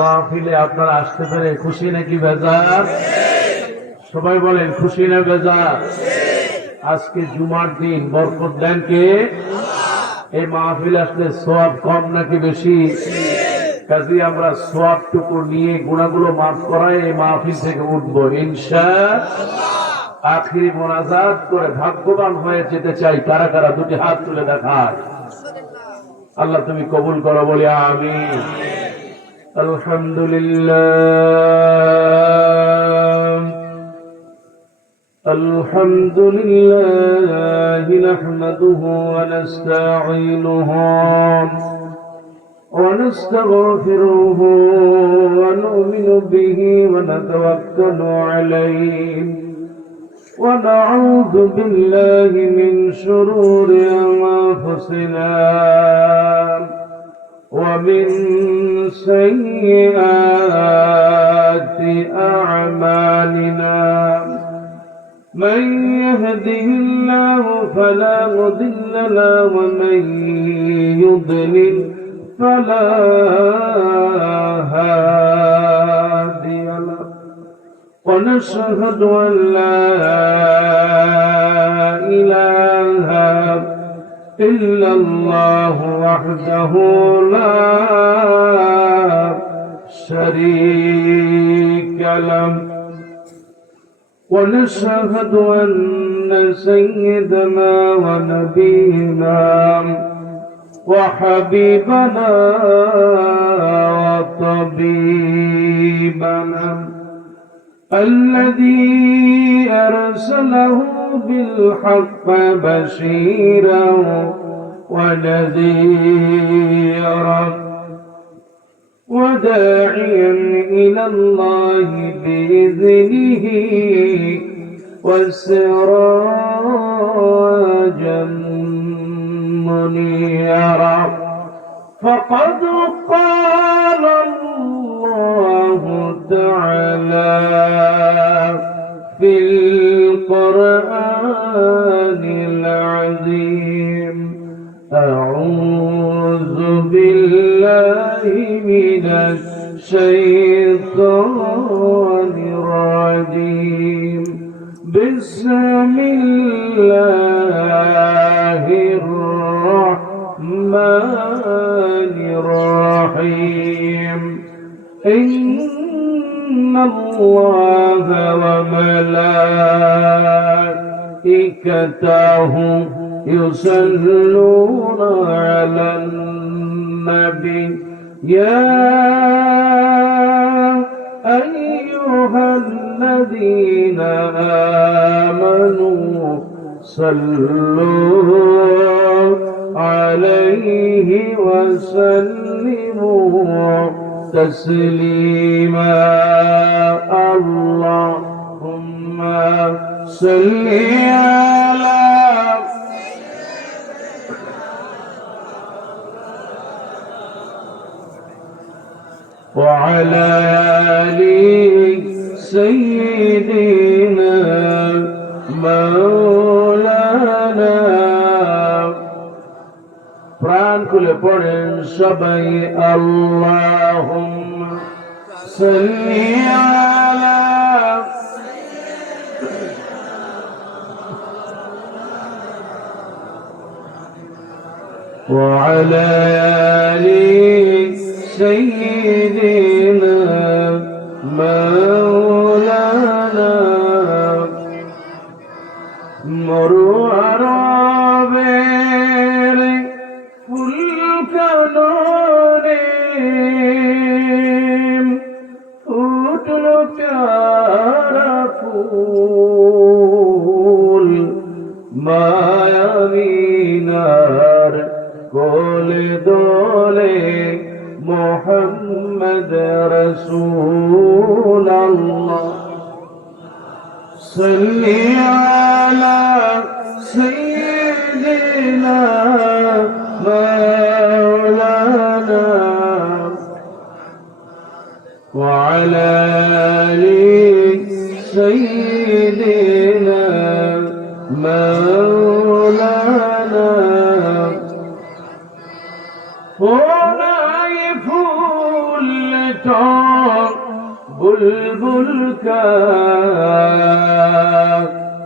মাহফিলে আপনারা আসতে পেরে খুশি নাকি বেজার? সবাই বলেন খুশি না বেজার? আজকে জুমার দিন, বরকত দেন কে? এই মাহফিলে আসলে সওয়াব কম নাকি বেশি? কাজে আমরা সওয়াবটুকু নিয়ে গুনাহগুলো মাফ করায় এই মাহফিল থেকে উঠবো ইনশাআল্লাহ। আখিরি মোনাজাত করে ভাগ্যবান হয়ে যেতে চাই কারা কারা দুটি হাত তুলে দেখায়। আল্লাহ তুমি কবুল করো, বলি আমিন। আলহামদুলিল্লাহ নাহমাদুহু ওয়া নাস্তাঈনুহু ওয়া নাস্তাগফিরুহু ওয়া নু'মিনু বিহি ওয়া নাতাওয়াক্কালু আলাইহি ওয়া না'উযু বিল্লাহি মিন শুরুরি আনফুসিনা ومن سيئات أعمالنا من يهده الله فلا مضل له ومن يضلل فلا هادي له ونشهد أن لا إله إلا الله وحده لا شريك له ونشهد أن سيدنا ونبينا وحبيبنا وطبيبنا الذي أرسله بالحق بشيرا ونذيرا وداعيا إلى الله بإذنه وسراجا منيرا فقد قال الله تعالى في القرآن العظيم أعوذ بالله من الشيطان الرجيم بسم الله الرحمن الرحيم إن الله وملائكته يصلون على النبي يا أيها الذين آمنوا صلوا عليه وسلموا تسليما اللهم صل على وعلى آل سيدنا مولانا প্রাণ খুলে পড়েন সবাই আল্লাহুম্মা সাল্লি আলা ওয়া আলা আলি সাইয়্যিদিনা মাওলানা মরু আরবে ফুটলো প্যারা ফুল মায়ামিনার কোলে দোলে মোহাম্মদ রসূল আল্লাহ সাল্লি আলা সাইয়্যিদিনা مولانا وعلى آل سيدنا مولانا فولاي فول बुलबुल का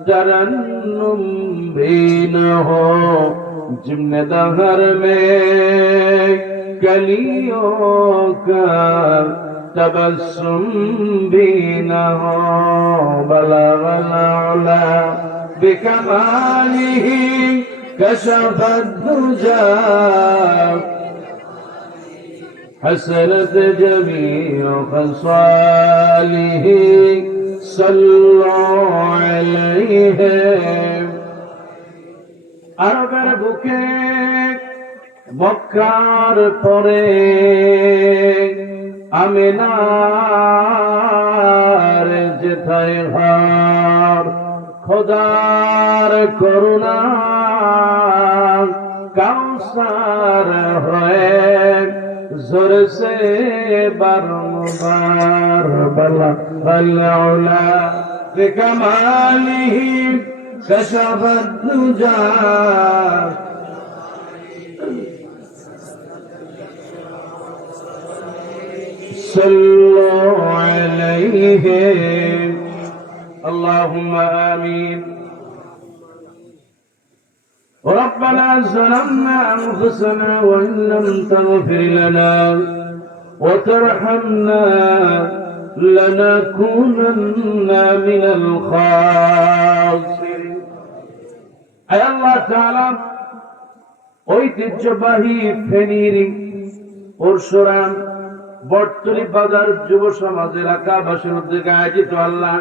तरन्नुम भी न हो, जिम्ने दहर में कलियों का तबस्सुम भी न हो। बलगल उला बिकमालिही कशफत दुजा, हसरत जमीअ खसालिही सल्लल्लाहु अलैहि। আরবের বুকে মক্কার পরে আমিনার যেথায় ঘর, খোদার করুণা কাউসার হয়ে ঝরছে বারংবার। বাল্লাউলা বিকামালিহি কশফত দুজা, صلوا عليه اللهم آمين. ربنا ظلمنا أنفسنا وإن لم تغفر لنا وترحمنا لنكونن من الخاسرين. أي الله تعالى ঐতিহ্যবাহী ফেনীর পরশুরাম বটতলী বাজার যুব সমাজ এলাকাবাসীর উদ্যোগে আয়োজিত আল্লাহ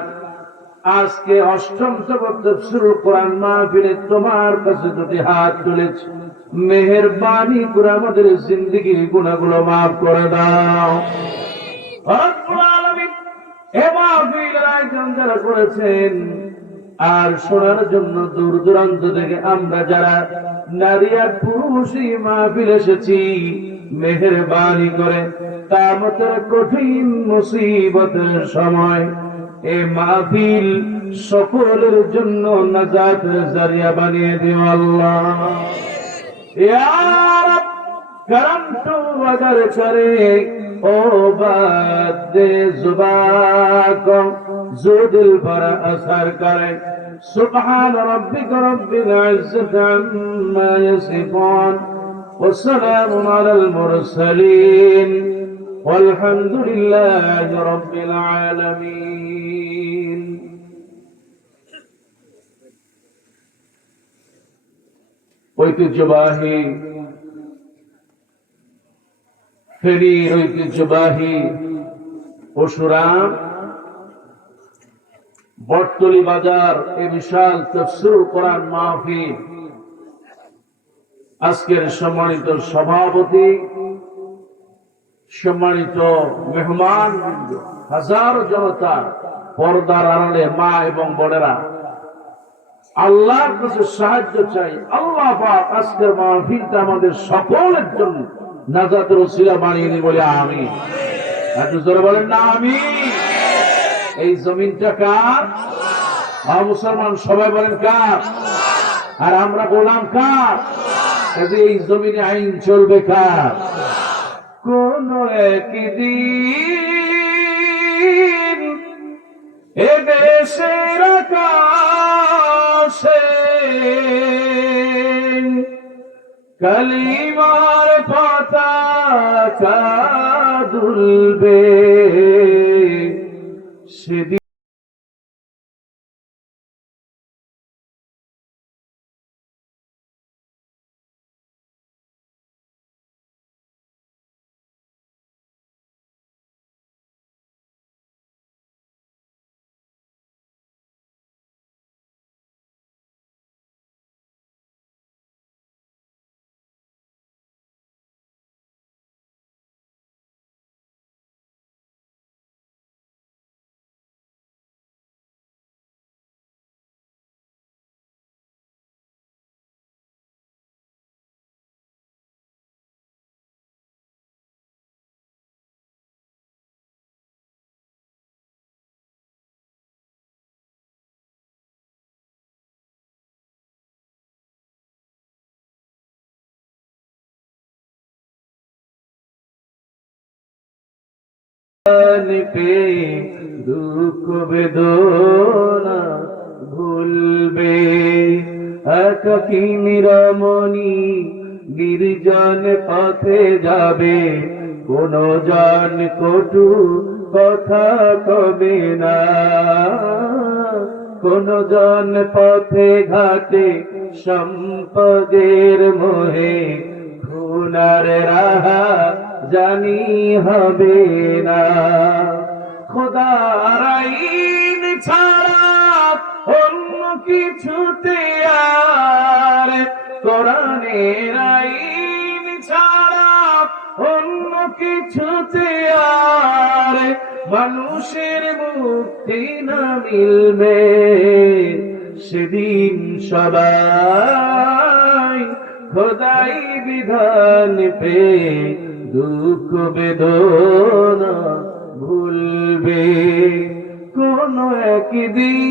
আজকে অষ্টম তাফসীরুল কোরআন মাহফিলে তোমার কাছে দুটি হাত তুলেছি। মেহেরবানি করে আমাদের জিন্দেগির গুনাহগুলো মাফ করে দাও। রব্বুল আলামিন এই মাহফিলের আয়োজন যারা করেছেন আর শোনার জন্য দূর দূরান্ত থেকে আমরা যারা নারী আর পুরুষই মাহফিল এসেছি, মেহেরবানি করে কিয়ামতের কঠিন মুসিবতের সময় এই মাহফিল সকলের জন্য নাজাতের জারিয়া বানিয়ে দিও আল্লাহ। ইয়া রব करम तो अगर करे ओ बात दे जुबान को जो दिल पर असर करे। सुब्हान रब्बिक रब्बिल इज्जति अम्मा यसिफून वस्सलामु अलल मुरसलीन वल्हम्दुलिल्लाहि रब्बिल आलामीन। ঐতিহ্যবাহী ফেনীর ঐতিহ্যবাহী পরশুরাম বটতলী বাজার এই বিশাল তাফসীরুল কোরআন মাহফিল আজকের সম্মানিত সভাপতি, সম্মানিত মেহমান, হাজারো জনতা, পর্দার আড়ালে মা এবং বোনেরা, আল্লাহর কাছে সাহায্য চাই। আল্লাহ পাক আজকের মাহফিলটা আমাদের সকলের জন্য নাজাতের ওসিলা বানিয়ে দিন বলে আমিন। একটু জোরে বলেন না আমিন। এই জমিনটা কার? আল্লাহ। মুসলমান সবাই বলেন কার? আর আমরা গোলাম কার? এই জমিনে আইন চলবে কার? কোন একদিন এ দেশের আকাশে কালিমার পতাকা দুলবে, সেদিন পে দুঃখ বেদনা ভুলবে, একাকী নিরমণি নির্জন পথে যাবে, কোন জন কটু কথা কবে না, কোন জন পথে ঘাটে সম্পদের মোহে, খুনার রাহা জানি হবে না। খোদার আইন ছাড়া অন্য কিছুতে আর, কোরআনের আইন ছাড়া অন্য কিছুতে আর মানুষের মুক্তি না মিলবে, সেদিন সবাই খোদাই বিধান পে দুঃখ বেদনা ভুলবে। কোন একদিন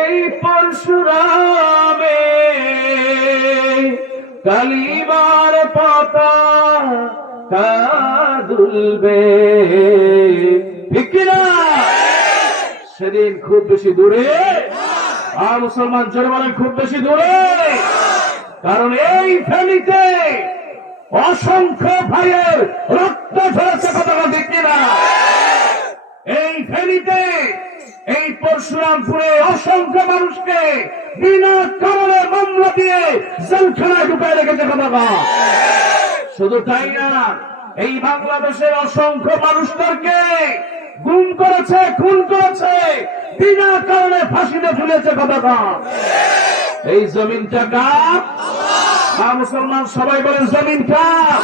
এই পরশুরামে কালিমার পতাকা দুলবে, ঠিক না? সেদিন খুব বেশি দূরে, আর মুসলমান জোরে বলেন খুব বেশি দূরে, কারণ এই ফেনীতে অসংখ্য ভাইয়ের রক্ত ঝরেছে, কথা ঠিক কিনা? এই ফেনীতে, এই পরশুরামপুরে অসংখ্য মানুষকে বিনা কারণে মামলা দিয়ে জেলখানায় ঢুকায় রেখেছে, কথা। শুধু তাই না, এই বাংলাদেশের অসংখ্য মানুষদেরকে গুম করেছে, খুন করেছে, বিনা কারণে ফাঁসিতে ঝুলেছে, কথা। এই জমিনটা কার? মুসলমান সবাই বলেন জমিন কার?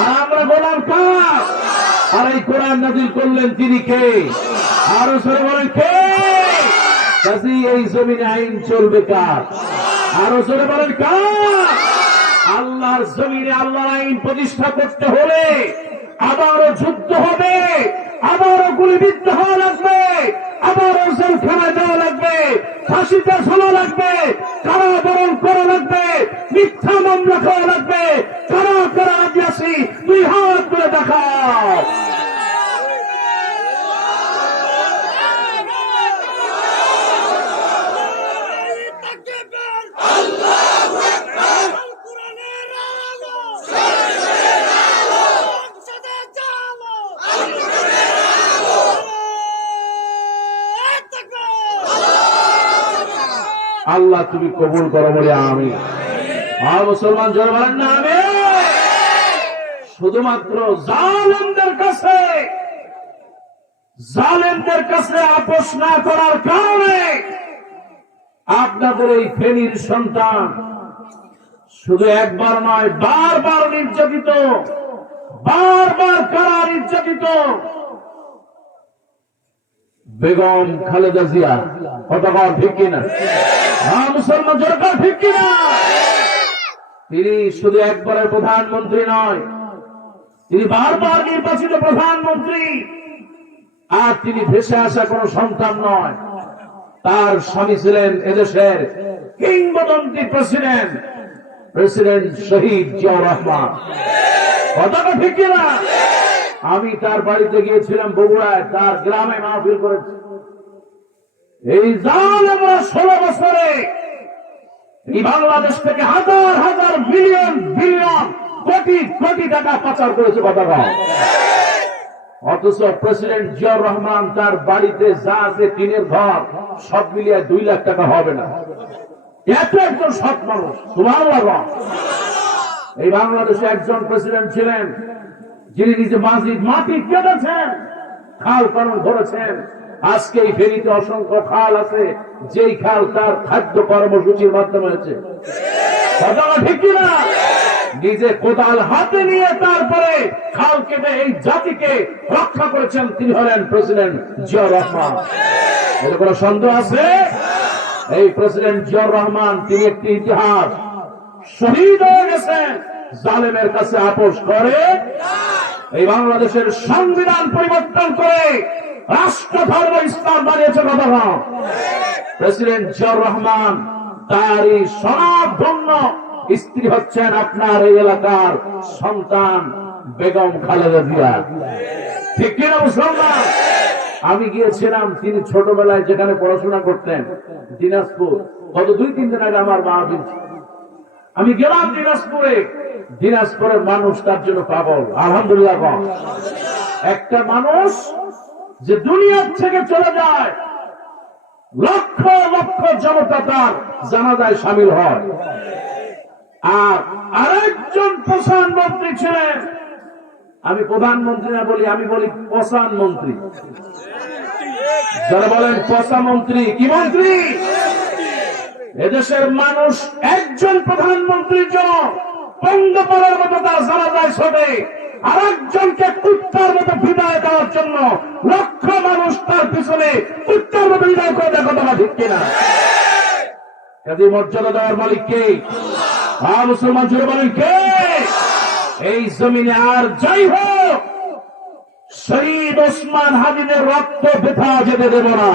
আর আমরা গোলাম কার? আর এই কোরআন নাযিল করলেন তিনি কে? আরো সরে বলেন কে? কাজী এই জমিনে আইন চলবে কার? আরো সরে বলেন কার? আল্লাহর জমিনে আল্লাহর আইন প্রতিষ্ঠা করতে হলে আবারও যুদ্ধ হবে, আবারও গুলিবিদ্ধ হওয়া লাগবে, আবারও জেলখানায় যাওয়া লাগবে, ফাঁসিতে ঝোলা লাগবে, কারাবরণ করা লাগবে, মিথ্যা মামলা খাওয়া লাগবে। কারা কারা আজ আসি দুই হাত করে দেখাও। আল্লাহ তুমি কবুল করো বলে আমি। আর মুসলমান জোরে বলেন না আমি। শুধুমাত্র জালেমদের কাছে আপোষ না করার কারণে আপনাদের এই ফেনীর সন্তান শুধু একবার নয়, বারবার নির্যাতিত, বারবার কারা নির্যাতিত। বেগম খালেদা জিয়া, কথা ঠিক কিনা? হ্যাঁ মুসলমান সরকার ঠিক কিনা? তিনি শুধু একবারের প্রধানমন্ত্রী নয়, তিনি বারবার নির্বাচিত প্রধানমন্ত্রী। আর তিনি ভেসে আসা কোন সন্তান নয়, তার স্বামী ছিলেন এদেশের কিংবদন্তি প্রেসিডেন্ট শহীদ জিয়াউর রহমান, কথাটা ঠিক কিনা? আমি তার বাড়িতে গিয়েছিলাম বগুড়ায়, তার গ্রামে মাহফিল করেছি। এই জালেমরা 16 বছরে এই বাংলাদেশ থেকে হাজার হাজার মিলিয়ন বিলিয়ন কোটি কোটি টাকা পাচার করেছে, কথা। অথচ প্রেসিডেন্ট জিয়াউর রহমান তার বাড়িতে যা আছে টিনের ঘর সব মিলিয়ে 2 লাখ টাকা হবে না। এত একজন সৎ মানুষ, সুবহানাল্লাহ। এই বাংলাদেশে একজন প্রেসিডেন্ট ছিলেন যিনি নিজে মাটি কেটেছেন, খাল খনন করেছেন। আজকে এই ফেনীতে অসংখ্য খাল আছে, যেই খাল তার খাদ্য কর্মসূচির মাধ্যমে হয়েছে, কথাটা ঠিক কিনা? নিজে কোদাল হাতে নিয়ে তারপরে খাল কেটে এই জাতিকে রক্ষা করেছেন, তিনি হলেন প্রেসিডেন্ট জিয়াউর রহমান। এতে কোনো সন্দেহ আছে? এই প্রেসিডেন্ট জিয়াউর রহমান তিনি একটি ইতিহাস, শহীদ হয়ে গেছেন, জালেমের কাছে আপোষ করে এই বাংলাদেশের সংবিধান পরিবর্তন করে রাষ্ট্র ধর্ম ইসলাম বানিয়েছে, কথা। প্রেসিডেন্ট জিয়াউর রহমান তারই সনাতন স্ত্রী হচ্ছেন আপনার এই এলাকার সন্তান বেগম খালেদা জিয়া। ঠিক কিনা মুসলমান? আমি গিয়েছিলাম, তিনি ছোটবেলায় যেখানে পড়াশোনা করতেন দিনাজপুর, গত 2-3 দিন আগে আমার মাহফিল ছিল। আমি গেলাম দিনাজপুরে, দিনাজপুরের মানুষ তার জন্য পাগল। আলহামদুলিল্লাহ। একটা মানুষ যে দুনিয়ার থেকে চলে যায়, লক্ষ লক্ষ জনতা তার জানাজায় শামিল হয়। আর আরেকজন প্রধানমন্ত্রী ছিলেন, আমি প্রধানমন্ত্রী না বলি, আমি বলি প্রধানমন্ত্রী। যারা বলেন প্রধানমন্ত্রী, কি মন্ত্রী? এদেশের মানুষ একজন প্রধানমন্ত্রীর জন্য পঙ্গপালের মতো তার জানাজায় ছোটে, আরেকজনকে কুত্তার মতো বিদায় দেওয়ার জন্য লক্ষ মানুষ তার পিছনে কুত্তার মতো বিদায় করে দেয়। কথা ঠিক কিনা? কাজে মর্যাদা দেওয়ার মালিক কে? মুসলমান জুড়ে বলেন কে? এই জমিনে আর যাই হোক, শহীদ ওসমান হাদিদের রক্ত বৃথা যেতে দেব না।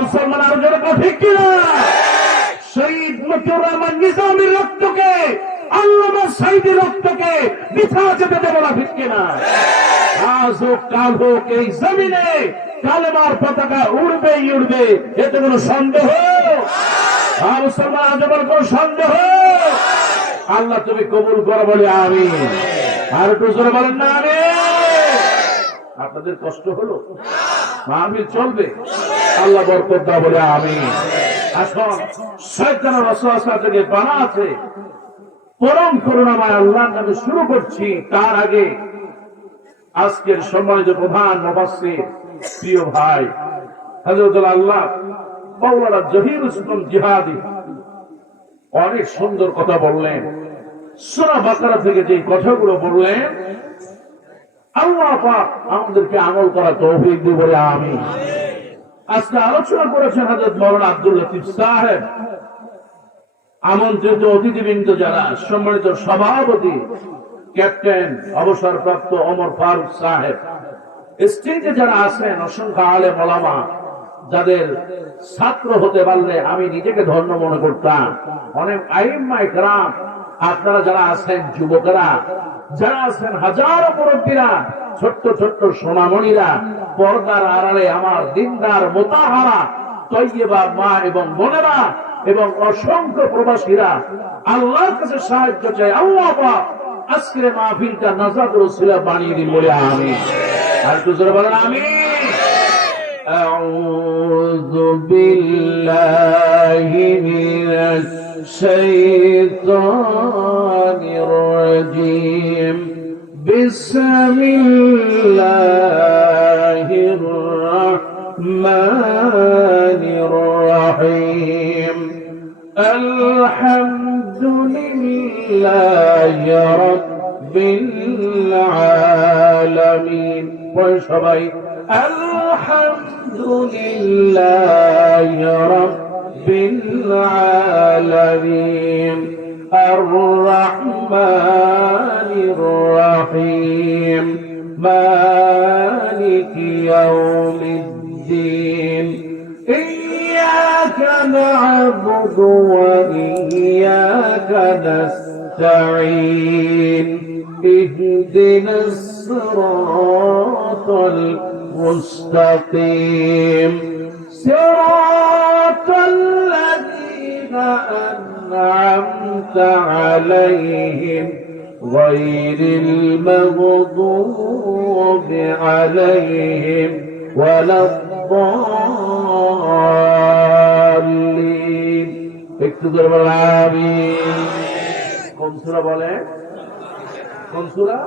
মুসলমান আর জোরে ঠিক কিনা? শহীদ মতিউর রহমান নিজামীর রক্তকে, আল্লামা সাঈদীর রক্তকে বৃথা যেতে দেব না। ঠিক কিনা? আজ হোক কাল হোক এই জমিনে কালেমার পতাকা উড়বেই উড়বে, এতে কোনো সন্দেহ? মুসলমান আজ কোন সন্দেহ? আল্লাহ তুমি কবুল করো বলে আমিন। আর একটু জোরে বলেন না আমিন। আপনাদের কষ্ট হলো, মাহফিল চলবে, আল্লাহ বরকত দাও বলে আমিন। আসুন, শয়তানের ওয়াসওয়াসা থেকে পানা আছে, পরম করুণাময় আল্লাহর নামে শুরু করছি। তার আগে আজকের সম্মানিত প্রধান মুফাসসির প্রিয় ভাই হযরতুল আল্লাহ মাওলানা জহিরুল ইসলাম জিহাদি অনেক সুন্দর কথা বললেন। সূরা বাকারা থেকে যে কথাগুলো বললেন, আল্লাহ পাক আমাদেরকে আমল করা তৌফিক দিন বলে আমিন। আজকে আলোচনা করেছেন হযরত মাওলানা আব্দুল লতিফ সাহেব, আমন্ত্রিত অতিথিবৃন্দ যারা, সম্মানিত সভাপতি ক্যাপ্টেন অবসরপ্রাপ্ত ওমর ফারুক সাহেব, স্টেজে যারা আছেন অসংখ্য আলেম ওলামা, যাদের ছাত্র হতে পারলে আমি নিজেকে ধন্য মনে করতাম। অনেক আইম্মা ইকরাম, আপনারা যারা আছেন, যুবকেরা যারা আছেন, হাজারো মুরব্বীরা, ছোট্ট ছোট্ট সোনামণিরা, পর্দার আড়ালে আমার দিনদার মোতাহারা তৈয়বা মা এবং বোনেরা এবং অসংখ্য প্রবাসীরা, আল্লাহর কাছে সাহায্য চাই। আল্লাহ পাক আজকের মাহফিলটা নাজাতুল ওসিলা বানিয়ে দিন বলে আমিন। আর একটু জোরে বলেন আমিন। আউযু বিল্লাহি মিনাশ শাইতানির রাজীম। বিসমিল্লাহির রাহমানির রাহিম। আলহামদুলিল্লাহি রাব্বিল আলামিন। সবাই আলহামদুলিল্লাহি রাব্বিল আলামিন। আর-রাহমানির রাহিম। মালিকি ইয়াউমিদ্দিন। ইয়্যাকা না'বুদু ওয়া ইয়্যাকা নাস্তাঈন। ইহদিনাস সিরাতাল মুস্তাকিম। সিরাতাল লাযীনা আন'আমতা আলাইহিম গায়রিল মাগদুবি আলাইহিম ওয়ালাদ-দাল্লিন। একটু করে বলেন আমিন। কোন সূরা বলে? কোন সূরা?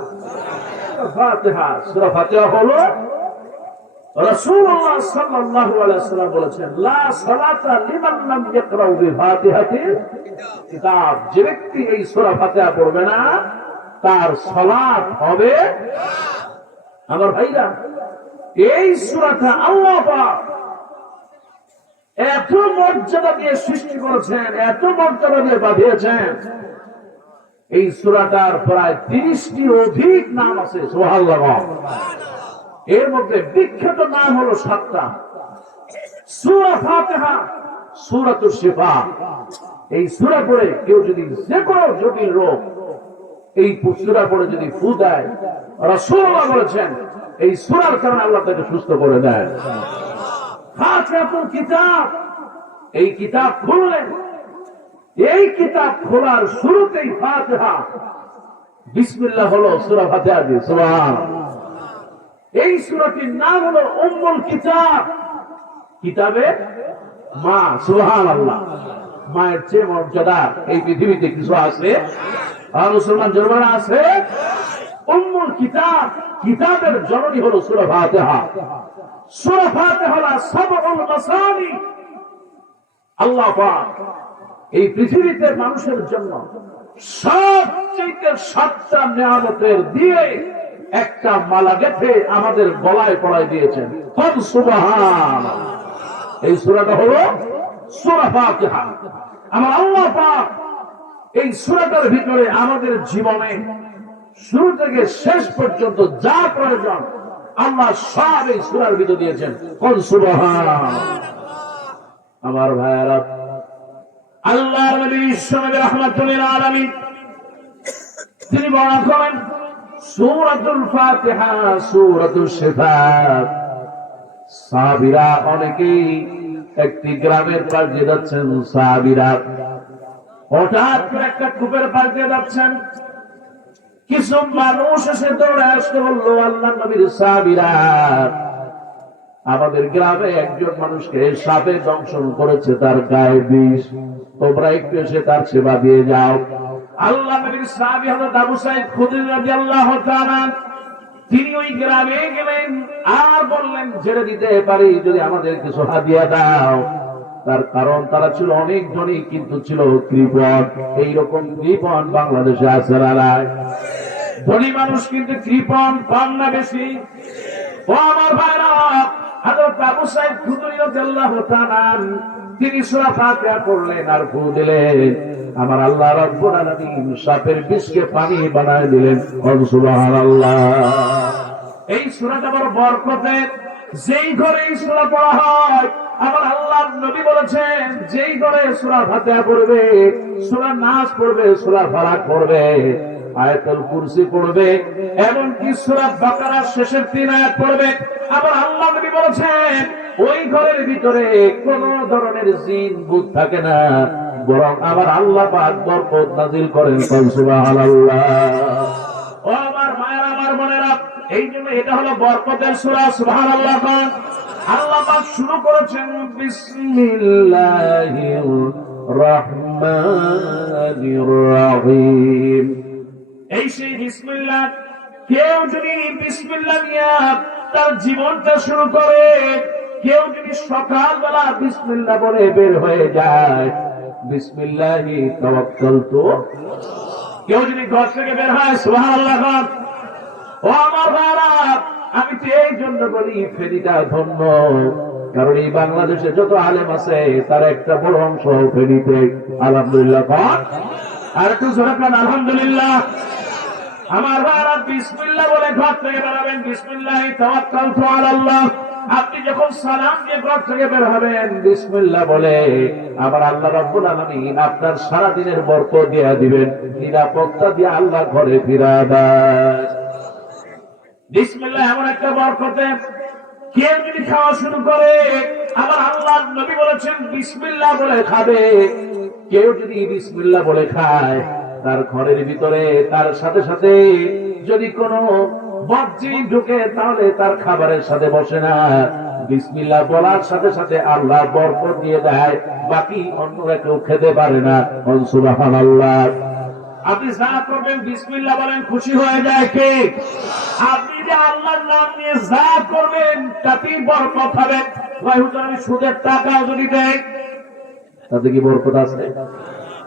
ফাতিহা। সূরা ফাতিহা হলো রাসূলুল্লাহ সাল্লাল্লাহু আলাইহি ওয়াসাল্লাম বলেছেন, লা সালাতা লিমান লাম ইয়াকরাউ বিফাতিহাতিল কিতাব। যে ব্যক্তি এই সূরা ফাতিহা পড়বে না, তার সালাত হবে। আমার ভাইরা, এই সূরাটা আল্লাহ পাক এত মর্যাদা দিয়ে সৃষ্টি করেছেন, এত মর্যাদা দিয়ে বাঁধিয়েছেন। এই সূরাটার প্রায় 30টি অধিক নাম আছে। সুবহানাল্লাহ। এর মধ্যে বিখ্যাত নাম হলো 7টা। সূরা ফাতিহা, সূরাতুশ শিফা। এই সূরা পড়ে কেউ যদি যে কোনো জটিল রোগ, এই সূরা পড়ে যদি ফু দেয়, রাসূলুল্লাহ বলেছেন এই সূরার কারণে আল্লাহ তাকে সুস্থ করে দেয়। ফাতিহাতুল কিতাব, এই কিতাব খুললেন, এই কিতাব খোলার শুরুতেই ফাতিহা, বিসমিল্লাহ হলো সূরা ফাতিহা দিয়ে। সুবহানাল্লাহ। এই সূরাটির নাম হলো উম্মুল কিতাব, কিতাবের মা। সুবহানাল্লাহ। মায়ের চেয়ে মর্যাদা এই পৃথিবীতে কিছু আছে? আর মুসলমান জনগণ আছে? উম্মুল কিতাব, কিতাবের জননী হলো সূরা ফাতিহা। সূরা ফাতিহা হলো সাবউল মাসানি। আল্লাহ পাক এই পৃথিবীতে মানুষের জন্য সবচেয়ে 7টা নিয়ামতের দিয়ে একটা মালা গেঁথে আমাদের গলায় পরায় দিয়েছেন। সুবহানাল্লাহ। এই সূরাটা হলো সূরা ফাতিহা। আমার আল্লাহ পাক এই সূরাটার ভিতরে আমাদের জীবনে শুরু থেকে শেষ পর্যন্ত যা প্রয়োজন আল্লাহ সব এই সূরার ভিতরে দিয়েছেন। সুবহানাল্লাহ। আমার ভাইয়ারা, আল্লাহর নবী বিশ্বনবী রাহমাতুল লিল আলামিন তিনি বর্ণনা করেন সূরাতুল ফাতিহা সূরাতুশ শিফা। সাহাবীরা অনেকেই একটি গ্রামের পাশ দিয়ে যাচ্ছেন, সাহাবীরা হঠাৎ করে একটা কূপের পাশ দিয়ে যাচ্ছেন, কিছু মানুষ এসে দৌড়ে আসতে বললো, আল্লাহর নবীর সাহাবীরা আমাদের গ্রামে একজন মানুষকে সাপে দংশন করেছে, তার গায়ে বিষ, তোমরা একটু এসে তার সেবা দিয়ে যাও। আল্লাহ নবীর সাহাবী হযরত আবু সাঈদ খুদরী রাদিয়াল্লাহু তাআলা তিনি ওই গ্রামে গেলেন আর বললেন, ছেড়ে দিতে পারি যদি আমাদের কিছু হাদিয়া দাও। তার কারণ তারা ছিল অনেক ধনী কিন্তু ছিল কৃপণ। এইরকম কৃপণ বাংলাদেশে আছে না? ধনী মানুষ কিন্তু কৃপণ কম না বেশি? ও আমার ভাইরা, হযরত আবু সাঈদ খুদরী রাদিয়াল্লাহু তাআলা তিনি সূরা ফাতিহা পড়লেন আর ফু দিলেন, আমার আল্লাহ রাব্বুল আলামিন সাপের বিষকে পানি বানায় দিলেন। সুবহানাল্লাহ। এই সূরাটা বড় বরকতের। যেই ঘরে এই সূরা পড়া হয়, আমার আল্লাহর নবী বলেছেন যেই ঘরে সূরা ফাতিহা পড়বে, সূরা নাস পড়বে, সূরা ফালাক পড়বে, আয়াতুল কুরসি পড়বে, এমনকি সূরা বাকারার শেষের 3 আয়াত পড়বে, আমার আল্লাহ নবী বলেছেন ওই ঘরের ভিতরে কোন ধরনের জিন ভূত থাকে না, বরং আমার আল্লাহ পাক বরকত নাযিল করেন। সুবহানাল্লাহ। ও আমার মায়ের, আমার বোনেরা, এই জন্য এটা হলো বরকতের সূরা। সুবহানাল্লাহ। আল্লাহ পাক শুরু করেছেন বিসমিল্লাহির রহমানির রহিম। এই সেই বিসমিল্লাহ, কেউ যদি বিসমিল্লাহ নিয়ে তার জীবনটা শুরু করে, কেউ যদি সকালবেলা বিসমিল্লাহ বলে বের হয়ে যায়, বিসমিল্লাহি তাওয়াক্কালতু, কেউ যদি ঘর থেকে বের হয়, সুবহানাল্লাহ। ও আমার ভাইরা, আমি তো এই জন্য বলি ফেনীটা ধন্য, কারণ এই বাংলাদেশে যত আলেম আছে তার একটা বড় অংশ ফেনীতে। আলহামদুলিল্লাহ। আর একটু জোরে বলেন আলহামদুলিল্লাহ। আমার ভাইরা, বিসমিল্লাহ বলে ঘর থেকে বেরোবেন, বিসমিল্লাহি তাওয়াক্কালতু আলাল্লাহ। আপনি যখন সালাম দিয়ে ঘর থেকে বের হবেন, বিসমিল্লাহ বলে আবার আল্লাহ রাব্বুল আলামিন আপনার সারা দিনের বরকত দিয়ে দিবেন, নিরাপত্তা দিয়ে আল্লাহ ঘরে ফিরাবেন। বিসমিল্লাহ এমন একটা বরকতে, কেউ যদি খাওয়া শুরু করে, আবার আল্লাহর নবী বলেছেন বিসমিল্লাহ বলে খাবে। কেউ যদি বিসমিল্লাহ বলে খায়, তার ঘরের ভিতরে তার সাথে সাথে যদি কোনো বদজি ঢুকে তাহলে তার খাবারের সাথে বসে না। বিসমিল্লাহ বলার সাথে সাথে আল্লাহ বরকত দিয়ে দেয়, বাকি অন্যরা কেউ খেতে পারে না। সুবহানাল্লাহ। আপনি যা করবেন বিসমিল্লাহ বলেন, খুশি হয়ে যায় কে? আপনি যে আল্লাহর নাম নিয়ে যা করবেন তাতেই বরকত হবে। ভাই হুজুর, আমি সুদের টাকাও যদি দেয় তাতে কি বরকত আছে?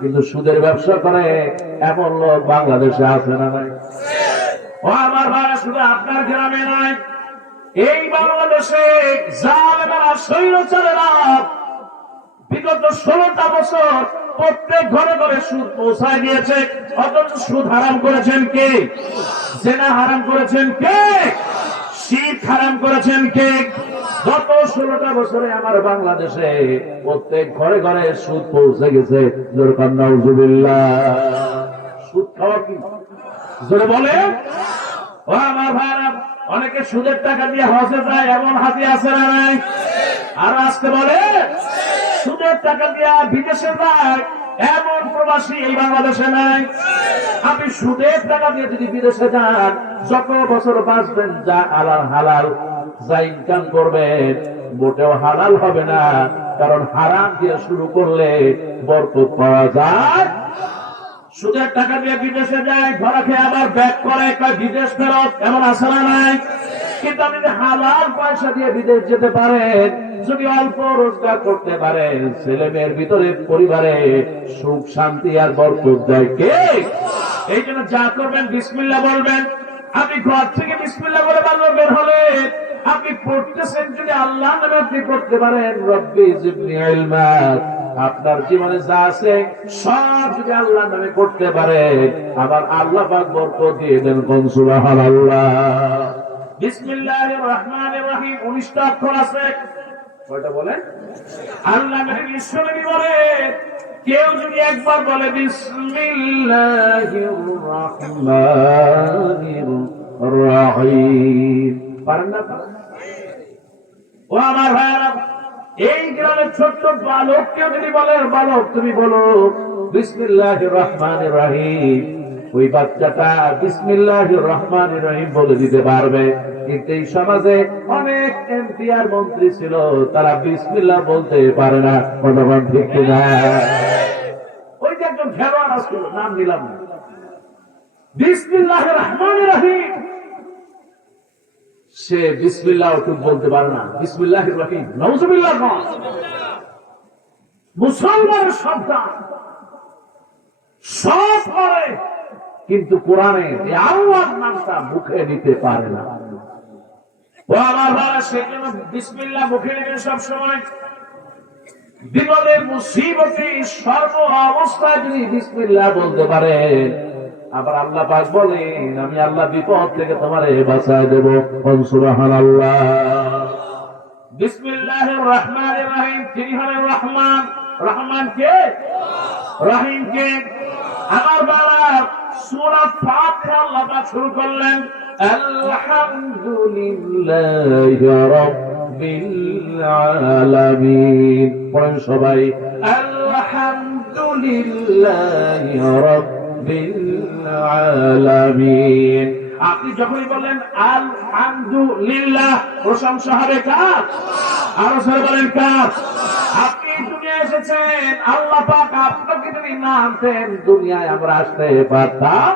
কিন্তু সুদের ব্যবসা করে এমন লোক বাংলাদেশে আছে না? নাই? ও আমার ভাইরা, শুধু আপনার গ্রামে নয়, এই বাংলাদেশে জালেমেরা, স্বৈরাচারেরা বিগত 16টা বছর প্রত্যেক ঘরে ঘরে সুদ পৌঁছায় দিয়েছে। অথচ সুদ হারাম করেছেন কে? জেনা হারাম করেছেন কে? শীত হারাম করেছেন কে? গত 16টা বছরে আমার বাংলাদেশে প্রত্যেক ঘরে ঘরে সুদ পৌঁছে গেছে। নাউজুবিল্লাহ। সুদ খাওয়া কি জোরে বলে। ও আমার ভাইরা, অনেকে সুদের টাকা দিয়ে হজে যায়, এমন হাজি আছে না নাই? আর আজকে বলে সুদের টাকা দিয়ে বিদেশে যায়, এমন প্রবাসী এই বাংলাদেশে নাই। আপনি সুদের টাকা দিয়ে যদি বিদেশে যান, যত বছর বাঁচবেন, যা হালাল হালাল যা ইনকাম করবেন মোটেও হালাল হবে না। কারণ হারাম দিয়ে শুরু করলে বরকত পাওয়া যায়। সুদের টাকা দিয়ে বিদেশে যায়, ঘরে খেয়ে আবার ব্যাক করে, কয় বিদেশ ফেরত, এমন আছে না নাই? কিন্তু আপনি যদি হালাল পয়সা দিয়ে বিদেশ যেতে পারেন, যদি অল্প রোজগার করতে পারেন, ছেলে মেয়ের ভিতরে পরিবারে সুখ শান্তি আর বরকত দেয় কে? এই জন্য যা করবেন বিসমিল্লাহ বলবেন। আপনি ঘর থেকে বিসমিল্লাহ বলে বের হলে আপনি পড়তেছেন, যদি আল্লাহ নামে আপনি পড়তে পারেন, রব্বি জিদনি ইলমা, আপনার জীবনে যা আছে সব যদি আল্লাহ নামে পড়তে পারেন, আবার আল্লাহ পাক বরকত দিয়ে দেন। কোন সুবহানাল্লাহ। বিসমিল্লাহির রহমানির রহিম 19টা অক্ষর আছে। কয়টা বলেন? আল্লাহ নবী বিশ্বনবী বলে, কেউ যদি একবার বলে বিসমিল্লাহির রহমানির রহিম, পারেন না? ও আমার ভাইরা, এই গ্রামের ছোট্ট বালককে যদি বলে, বালক তুমি বলো বিসমিল্লাহির রহমানির রহিম, ওই বাচ্চাটা বিসমিল্লাহির রহমানির রহিম বলে দিতে পারবে। কিন্তু এই সমাজে অনেক এমপি আর মন্ত্রী ছিল, তারা বিসমিল্লাহ বলতে পারে না। কতক্ষণ ঠিক কিনা? ওই যে একজন খেলোয়াড় আসছিল, নাম নিলাম না, বিসমিল্লাহির রহমানির রহিম, সে বিসমিল্লাহ ঠিক বলতে পারে না। বিসমিল্লাহির রহিম, নাউজুবিল্লাহ। মুসলমানের সন্তান সব করে, কিন্তু কোরআনে এই আল্লাহর নামটা মুখে নিতে পারে না। ও আমার ভাইরা, সেজন্য বিসমিল্লাহ মুখে নেবেন সব সময়। বিপদে মুসিবতে সর্ব অবস্থায় যদি বিসমিল্লাহ বলতে পারেন, আবার আল্লাহ পাক বলেন, আমি আল্লাহ বিপদ থেকে তোমারে বাঁচায় দেব। সুবহানাল্লাহ। বিসমিল্লাহির রহমানির রহিম, তিনি হলেন রহমান। রহমান কে? রহিম কে? আমার বাবা সূরা ফাতিহা আল্লাহ পাক শুরু করলেন, আলহামদুলিল্লাহি রাব্বিল আলামিন। পড়েন সবাই, আলহামদুলিল্লাহি রাব্বিল আলামিন। আপনি যখনই বলেন আলহামদুলিল্লাহ, প্রশংসা হবে কার? আরো সবাই বলেন কার? আপনি দুনিয়ায় এসেছেন, আল্লাহ পাক আপনাকে যদি না আনতেন, দুনিয়ায় আমরা আসতে পারতাম?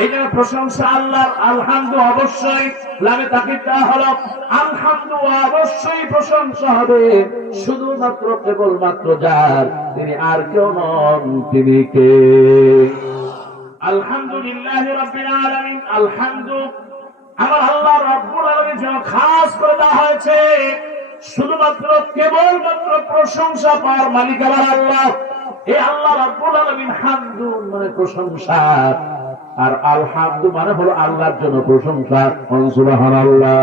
এই জন্য প্রশংসা আল্লাহর। আলহামদু অবশ্যই লামে তাকিদ দেওয়া হলো, আলহামদু অবশ্যই প্রশংসা হবে শুধুমাত্র কেবলমাত্র যার, তিনি আর কেউ নন। তিনি কে? আলহামদুলিল্লাহি রাব্বিল আলামিন। আলহামদু আমার আল্লাহ রাব্বুল আলামিন যেন খাস করে দেওয়া হয়েছে, শুধুমাত্র কেবলমাত্র প্রশংসা পাওয়ার মালিক আমার আল্লাহ। এই আল্লাহ রাব্বুল আলামিন, হামদু মানে প্রশংসা, আর আলহামদু মানে হলো আল্লাহর জন্য প্রশংসা। সুবহানাল্লাহ।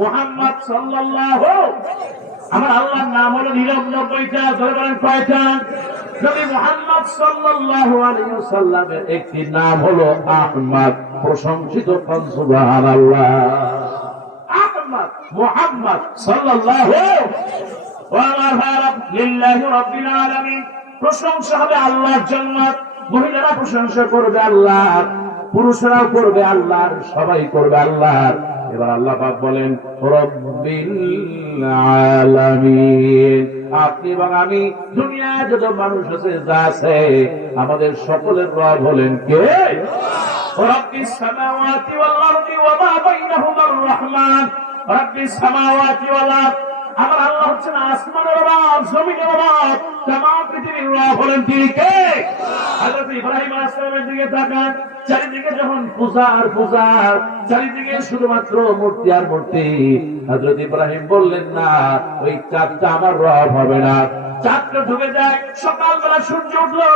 মুহাম্মদ সাল্লাল্লাহু, আমার আল্লাহর নাম হলো 99টা। ধরে বলেন কয়টা? নবী মুহাম্মদ সাল্লাল্লাহু আলাইহি ওয়াসাল্লামের একটি নাম হলো আহমদ, প্রশংসিত। সুবহানাল্লাহ। আহমদ মুহাম্মদ সাল্লাল্লাহু লিল্লাহি রাব্বিল আলামিন। প্রশংসা হবে আল্লাহর জন্য। মহিলারা প্রশংসা করবে আল্লাহর, পুরুষরাও করবে আল্লাহর, সবাই করবে আল্লাহর। এবার আল্লাহ পাক বলেন রব্বিল আলামিন। আপনি এবং আমি, দুনিয়ায় যত মানুষ আছে যা আছে, আমাদের সকলের রব হলেন কে? রব্বিস সামাওয়াতি ওয়াল আরদি ওয়া মা বাইনাহুমার রহমান। রব্বিস সামাওয়াতি ওয়াল আরদ, আমার আল্লাহ হচ্ছেন আসমানের রব, জমিনের রব, তামাম পৃথিবীর রব হলেন তিনি কে? হযরত ইব্রাহিম আলাইহিস সালামের দিকে তাকান, চারিদিকে যখন পূজা আর পূজা, চারিদিকে শুধুমাত্র মূর্তি আর মূর্তি। হযরত ইব্রাহিম বললেন, না, ওই চাঁদটা আমার রব হবে না। চাঁদটা ঢুকে যায়, সকালবেলা সূর্য উঠলো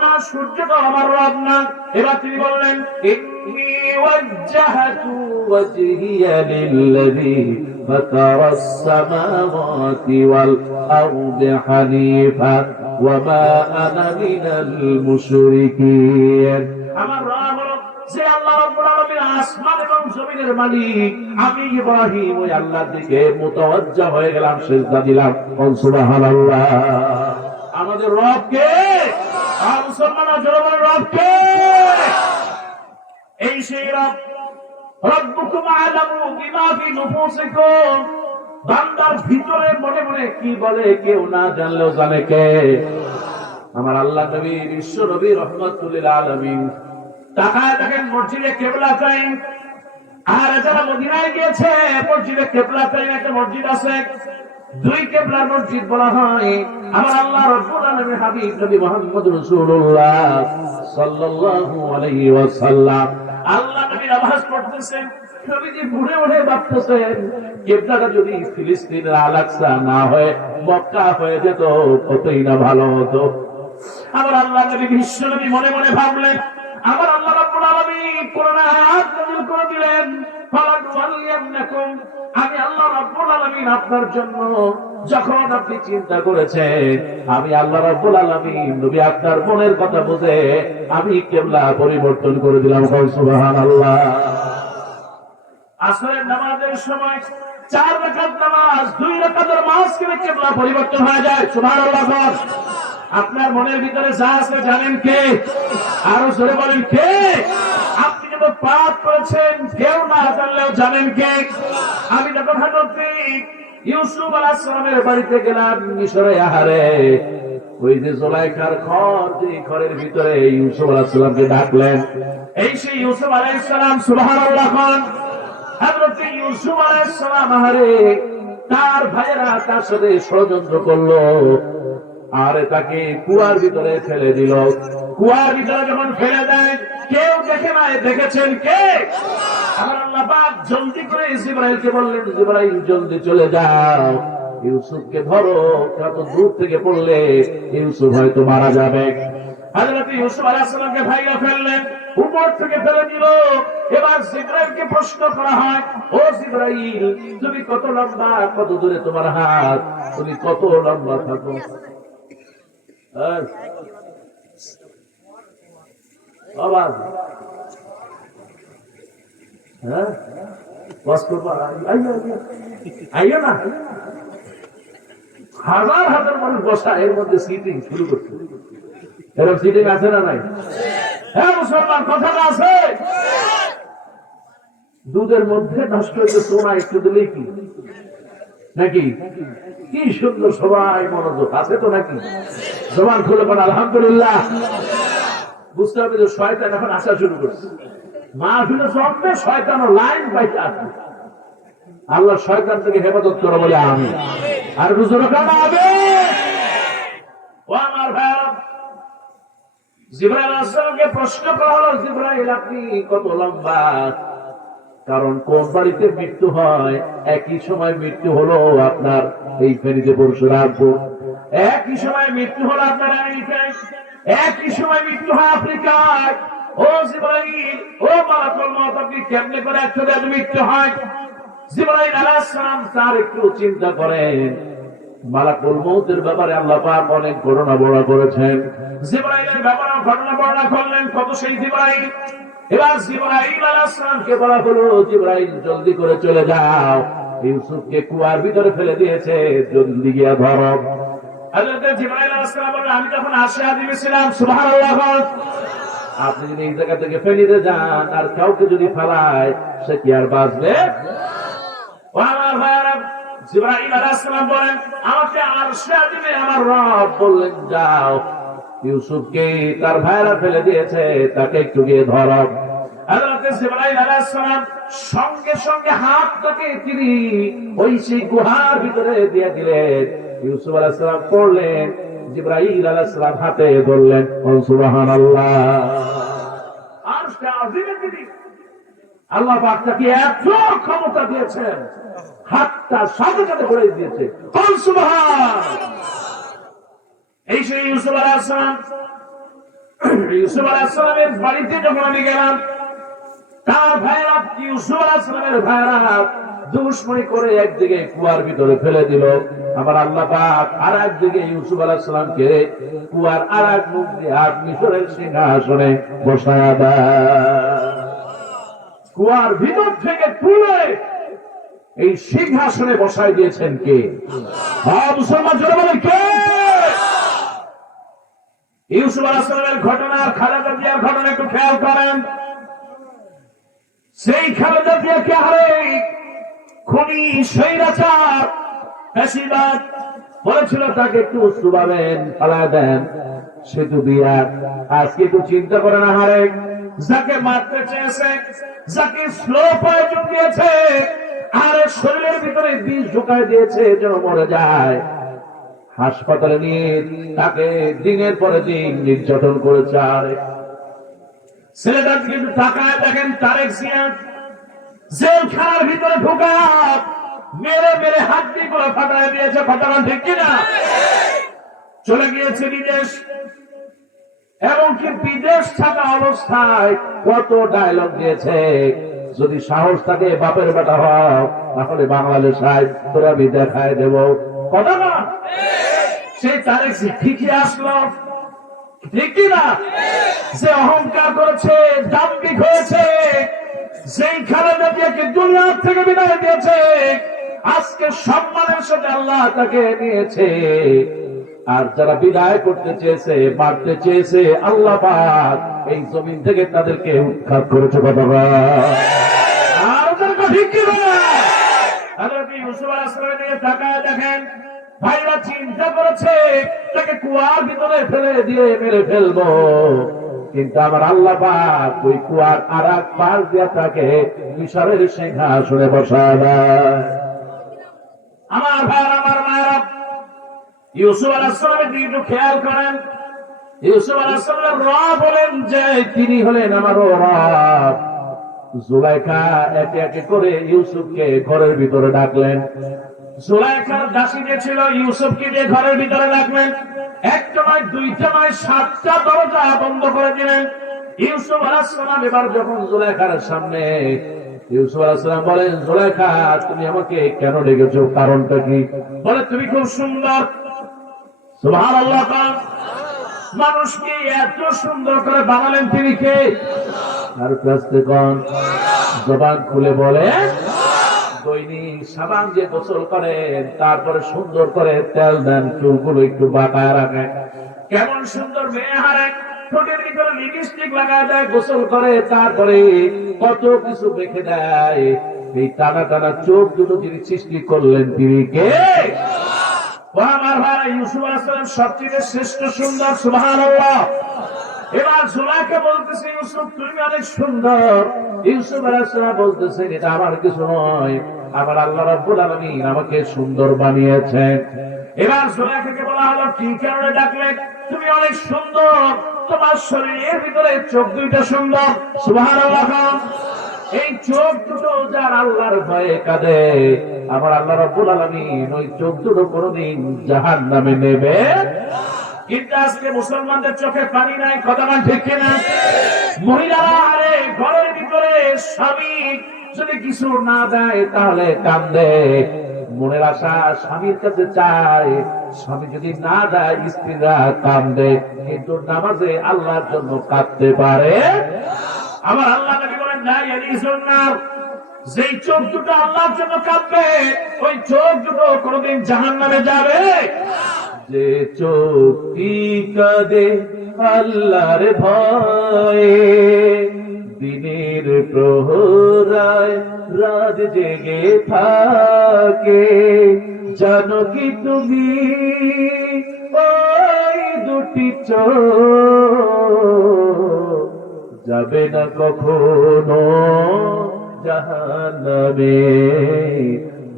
না, সূর্যটা আমার রব না। এবার তিনি বললেন, ইন্নী ওয়াজ্জাহতু ওয়াজহিয়া লিল্লাযী ফাতারাস সামাওয়াতি ওয়াল আরদি হানিফা ওয়া মা আনা মিনাল মুশরিকিন। আমার রব হলো যে আসমান এবং জমিনের মালিক আমি ইব্রাহিম ওই আল্লাহর দিকে মুতাওয়াজ্জা হয়ে গেলাম, সিজদা দিলাম। সুবহানাল্লাহ। আমাদের রব কে? আর মুসলমানরা জোরে বলে রব কে? এই সেই রব। রব্বুকুম আ'লামু বিমা ফি নুফুসিকুম। বান্দার ভিতরে মনে মনে কি বলে কেউ না জানলেও জানে কে? আমার আল্লাহ নবী, বিশ্ব নবী রাহমাতুল লিল আলামিন। তাকায় দেখেন মসজিদে কিবলাতাইন। আর যারা মদিনায় গিয়েছে মসজিদে কিবলাতাইন একটা মসজিদ আছে, দুই কিবলার মসজিদ বলা হয়। আমার আল্লাহ রাব্বুল আলামিন হাবিব নবী মুহাম্মদ রাসূলুল্লাহ সাল্লাল্লাহু আলাইহি ওয়াসাল্লাম আল্লাহ নবী নামাজ পড়তেছেন, নবীজি ঘুরে ঘুরে ভাবতেছেন কিবলাটা যদি ফিলিস্তিনের আল-আকসা না হয়ে মক্কা হয়ে যেত কতই না ভালো হতো। আমার আল্লাহ নবী বিশ্ব নবী মনে মনে ভাবলেন, আমার আল্লাহ রাব্বুল আলামিন কোরআন আয়াত নাযিল করে দিলেন, ফালানুওয়াল্লিয়ান্নাকুম। আমি আল্লাহ রাব্বুল আলামিন আপনার জন্য যখন আপনি চিন্তা করেছেন, আমি আল্লাহ রাব্বুল আলামিন নবী আপনার মনের কথা বুঝে আমি কিবলা পরিবর্তন করে দিলাম। সুবহানাল্লাহ। আসরের নামাজের সময় 4 রাকাত নামাজ, 2 রাকাতের মাঝখানে কিবলা পরিবর্তন হয়ে যায়। সুবহানাল্লাহ। আপনার মনের ভিতরে যা আছে জানেন কে? আরো জোরে বলেন কে? আপনি যত পাপ করেছেন কেউ না জানলেও জানেন কে? আমি যখন হযরত ইউসুফ আলাইহিস সালামের বাড়িতে গেলাম মিশরে, আহারে ওই যে জুলাইখার ঘর, যে ঘরের ভিতরে ইউসুফ আলাইহিস সালামকে ডাকলেন, এই সেই ইউসুফ আলাইহিস সালাম। সুবহানাল্লাহ। হযরত ইউসুফ আলাইহিস সালাম আহারে তার ভাইয়েরা তার সাথে ষড়যন্ত্র করলো, আর তাকে কুয়ার ভিতরে ফেলে দিল। কুয়ার ভিতরে যখন ফেলে দেয় কেউ দেখে না, দেখেছেন কে? আমার আল্লাহ পাক জলদি করে জিবরাইলকে বললেন, জিবরাইল জলদি চলে যাও, ইউসুফকে ধরো, কত দূর থেকে পড়লে ইউসুফ হয়তো মারা যাবে। হযরত ইউসুফ আলাইহিস সালামকে ভাইয়া ফেললেন, উপর থেকে ফেলে দিল। এবার জিবরাইলকে প্রশ্ন করা হয়, ও জিবরাইল তুমি কত লম্বা, কত দূরে তোমার হাত, তুমি কত লম্বা থাকো? আওয়াজ হ্যাঁ বাস করবা আইও না। হাজার হাজার মানুষ বসা, এর মধ্যে সিটিং শুরু করছে। এরকম সিটিং আছে না নাই? হ্যাঁ মুসলমান, কথাটা আছে। দুধের মধ্যে নষ্ট হয়েছে সোনা একটু দিলেই কি নাকি? কি সুন্দর সবাই মনোযোগ আছে তো নাকি? জবান খুলে পড়া আলহামদুলিল্লাহ। বুঝতে হবে যে শয়তান এখন আসা শুরু করছে। মাহফিলে জমবে, শয়তানও লাইন পাইতে আসবে। আল্লাহ শয়তান থেকে হেফাজত করে বলে আমি। আর বুঝলো কেন হবে? ও আমার ভাইরা, জিবরাইল আলাইহিস সালামকে প্রশ্ন করা হলো, জিবরাইল আপনি কত লম্বা? কারণ কোন বাড়িতে মৃত্যু হয় একই সময় মৃত্যু হলো আপনার এই ফেনীতে পরশুরামপুর, একই সময় মৃত্যু হলো আপনার আমেরিকায়, একই সময় মৃত্যু হয় আফ্রিকায়। ও জিবরাইল, ও মালাকুল মউত, আপনি কেমনে করে একসাথে মৃত্যু হয়? জিবরাইল আলাইহিস সালাম তার একটু চিন্তা করেন। মালাকুল মউতের ব্যাপারে আল্লাহ পাক অনেক ঘটনা বর্ণনা করেছেন। জিবরাইলের ব্যাপারে ঘটনা বর্ণনা করলেন। কত সেই জিবরাইল। এবার জিবরাইল আলাইহিস সালামকে বলা হলো, জিবরাইল জলদি করে চলে যাও, ইউসুফকে কুয়ার ভিতরে ফেলে দিয়েছে, জলদি গিয়ে ধরো। হযরত জিবরাইল আলাইহিস সালাম বললেন, আমি তখন আশা দিয়েছিলাম। সুবহানাল্লাহ। আপনি যদি এই জায়গা থেকে ফেলিতে যান আর কাউকে যদি ফেলায়, সে কি আর বাঁচবে? ও আমার ভাইরা, জিবরাইল আলাইহিস সালাম বলেন, আমাকে আরশে আজিমে আমার রব বললেন, যাও, ইউসুফকে তার ভাইরা ফেলে দিয়েছে, তাকে একটু গিয়ে ধরো। হযরত জিবরাইল আলাইহিস সালাম সঙ্গে সঙ্গে হাতটাকে তিনি ওই সেই গুহার ভিতরে দিয়ে দিলেন। ইউসুফ আলাইহিস সালাম পড়লেন, জিবরাইল আলাইহিস সালাম হাতে ধরলেন। সুবহানাল্লাহ। আরশে আজিমে তিনি আল্লাহ পাক তাকে এত ক্ষমতা দিয়েছেন, হাতটা সাথে সাথে ঘুরে দিয়েছে। সুবহান। এই সেই ইউসুফ আলাইহিস সালাম, ইউসুফ আলাইহিস সালামের বাড়িতে যখন আমি গেলাম, তার ভাইরা, ইউসুফ আলাইহিস সালামের ভাইরা দুশমনি করে একদিকে কুয়ার ভিতরে ফেলে দিল। আমার আল্লাহ পাক আর একদিকে ইউসুফ আলাইহিস সালামকে কুয়ার আর এক মুখ দিয়ে মিশরের সিংহাসনে বসায়া দেয়। কুয়ার ভিতর থেকে তুলে এই সিংহাসনে বসাই দিয়েছেন কে? মুসলমান জোরে বলেন কে? ইউসুফ আলাইহিস সালামের ঘটনা, খালেদা জিয়ার ঘটনা একটু খেয়াল করেন। সেই খালেদা জিয়াকে হারে খুনি স্বৈরাচার ফ্যাসিবাদ বলেছিল তাকে একটু শুবাবেন, পালা দেন, সেতু দিয়া। আজকে একটু চিন্তা করে না হারে, যাকে মারতে চেয়েছে, যাকে স্লো পয়জন দিয়েছে, আর শরীরের ভিতরে বিষ ঢুকায় দিয়েছে যেন মরে যায়, হাসপাতালে নিয়ে তাকে দিনের পরে দিন নির্যাতন করেছে। আর ছেলেটা কিন্তু তাকায় দেখেন, তারেক জিয়া জেলখানার ভিতরে ঢোকা মেরে মেরে হাড্ডি করে ফাটায় দিয়েছে। ফাটানো ঠিক কিনা? চলে গিয়েছে বিদেশ, এবং কি বিদেশ থাকা অবস্থায় কত ডায়লগ দিয়েছে, যদি সাহস থাকে বাপের বেটা হও তাহলে বাংলাদেশ আয়, তোরা আমি দেখায় দেব। কথা না? সেই তারেক ঠিকই আসলো, ঠিক কিনা? যে অহংকার করেছে, দাম্ভিক হয়েছে, সেই খালেদা জিয়াকে দুনিয়ার থেকে বিদায় দিয়েছে, আজকে সম্মানের সাথে আল্লাহ তাকে নিয়েছে। আর যারা বিদায় করতে চেয়েছে, মারতে চেয়েছে, আল্লাহ পাক এই জমিন থেকে তাদেরকে উৎখাত করেছে। বাবা আর ওদেরকে ঠিক কিনা? তাদেরকে ইউসুফ আলাইহিস সালামের দিকে তাকায় দেখেন, ভাইরা চিন্তা করেছে তাকে কুয়ার ভিতরে ফেলে দিয়ে মেরে ফেলবো, কিন্তু আমার আল্লাহ পাক ওই কুয়ার আর এক পাশ দিয়ে তাকে মিশরের সিংহাসনে বসায় দেয়। আমার ভাই, আমার মায়েরা, ইউসুফ আলাইহিস সালামের দিকে একটু খেয়াল করেন। ইউসুফ আলাইহিস সালামের রব বলেন যে তিনি হলেন আমার রব। জুলাইখা একে একে করে ইউসুফকে ঘরের ভিতরে ডাকলেন। জুলাইখার দাসী যে ছিল ইউসুফকে দিয়ে ঘরের ভিতরে রাখলেন। একটা নয়, দুইটা নয়, 7টা দরজা বন্ধ করে দিলেন। ইউসুফ আলাইহিস সালাম এবার যখন জুলাইখার সামনে, ইউসুফ আলাইহিস সালাম বলেন, জুলাইখা তুমি আমাকে কেন ডেকেছো, কারণটা কি? বলে তুমি খুব সুন্দর। সুবহানাল্লাহ। মানুষকে এত সুন্দর করে বানালেন তিনি কে? আর কাছে কোন জবান খুলে বলে, দৈনিক সাবান দিয়ে গোসল করেন, তারপরে সুন্দর করে তেল দেন, চুলগুলো একটু বাঁকায় রাখেন, কেমন সুন্দর মেয়ে হারে, ঠোঁটের ভিতরে লিপস্টিক লাগায় দেয়, গোসল করে, তারপরে কত কিছু রেখে দেয়। এই টানা টানা চোখ দুটো যিনি সৃষ্টি করলেন তিনি কে? আমার ভাই ইউসুফ আলাইহিস সালাম সবচেয়ে শ্রেষ্ঠ সুন্দর। সুবহানাল্লাহ। এবার জুলাইখা বলতেছে, ইউসুফ তুমি অনেক সুন্দর। ইউসুফ আলাইহিস সালাম বলতেছেন, এটা আমার কিছু নয়, আমার আল্লাহ রাব্বুল আলামিন আমাকে সুন্দর বানিয়েছেন। এবার জুলাইখাকে বলা হলো, কি কারণে ডাকলেন? তুমি অনেক সুন্দর, তোমার শরীরের ভিতরে চোখ দুইটা সুন্দর। সুবহানাল্লাহ। এই চোখ দুটো যার আল্লাহর ভয়ে কাঁদে, আমার আল্লাহ রাব্বুল আলামিন ওই চোখ দুটো কোনদিন জাহান্নামে নেবে। কিন্তু আজকে মুসলমানদের চোখে পানি নাই। কথা বলেন ঠিক কিনা? মহিলারা আরে ঘরের ভিতরে স্বামী যদি কিছু না দেয় তাহলে কান্দে, মনের আশা স্বামীর কাছে চায়, স্বামী যদি না দেয় স্ত্রীরা কান্দে, কিন্তু নামাজে আল্লাহর জন্য কাঁদতে পারে। আমার আল্লাহ নবী বলেন, না ইয়ালিসুন নার, যেই চোখ দুটো আল্লাহর জন্য কাঁদবে, ওই চোখ দুটো কোনদিন জাহান্নামে যাবে। যে চোখটি কাঁদে আল্লাহর ভয়ে, দিনের প্রহরায় রাত জেগে থাকে, জানো কি তুমি ওই দুটি চোখ যাবে না কখনো জাহান্নামে,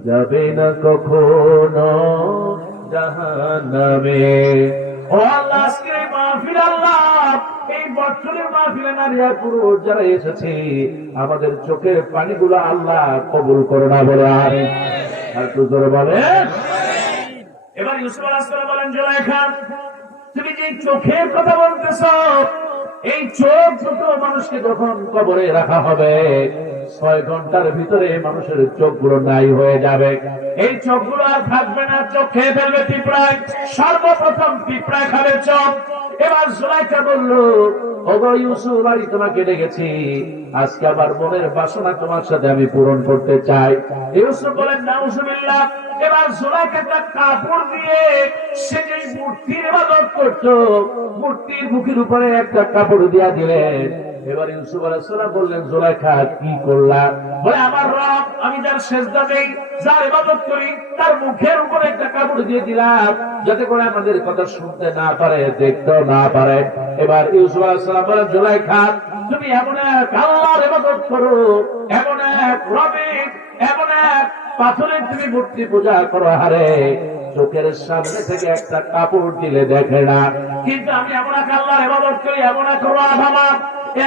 যাবে না কখনো জাহান্নামে। ও আল্লাহ, আজকে মাহফিল আল্লাহ, এই বছরের মাহফিলে নারী আর পুরুষ যারা এসেছে, আমাদের চোখের পানিগুলো আল্লাহ কবুল করে না বলে আর একটু জোরে বলে। এবার ইউসুফ আলাইহিস সালাম বলেন, জুলাইখা তুমি যে চোখের কথা বলতেছো, এই চোখ দুটো মানুষকে যখন কবরে রাখা হবে, 6 ঘন্টার ভিতরে মানুষের চোখগুলো নাই হয়ে যাবে। এই চোখগুলো আর থাকবে না, চোখ খেয়ে ফেলবে পিঁপড়ায়। সর্বপ্রথম পিঁপড়ায় খাবে চোখ। এবার জুলাইখা বলল, ওগো ইউসুফ, আমি তোমাকে ডেকেছি, আজকে আবার মনের বাসনা তোমার সাথে আমি পূরণ করতে চাই। ইউসুফ বলেন, নাউজুবিল্লাহ। এবার জুলাইখা একটা কাপড় দিয়ে সে যে মূর্তির ইবাদত করত, মূর্তির মুখের উপরে একটা কাপড় দিয়া দিলেন। এবার ইউসুফ আলাইহিস সালাম বললেন, জুলাইখা কি করলা? বলে, আমার রব, আমি যার সেজদা দেই, যার ইবাদত করি, তার মুখের উপরে একটা কাপড় দিয়ে দিলাম, যাতে করে আমাদের কথা শুনতে না পারে, দেখতেও না পারে। এবার ইউসুফ আলাইহিস সালাম বলেন, জুলাইখা, তুমি এমন এক আল্লাহর ইবাদত করো, এমন এক রবের, এমন এক পাথরের তুমি মূর্তি পূজা করো, হারে চোখের সামনে থেকে একটা কাপড় দিলে দেখে না, কিন্তু আমি এমন এক আল্লাহর ইবাদত করি, এমন এক রব আমার,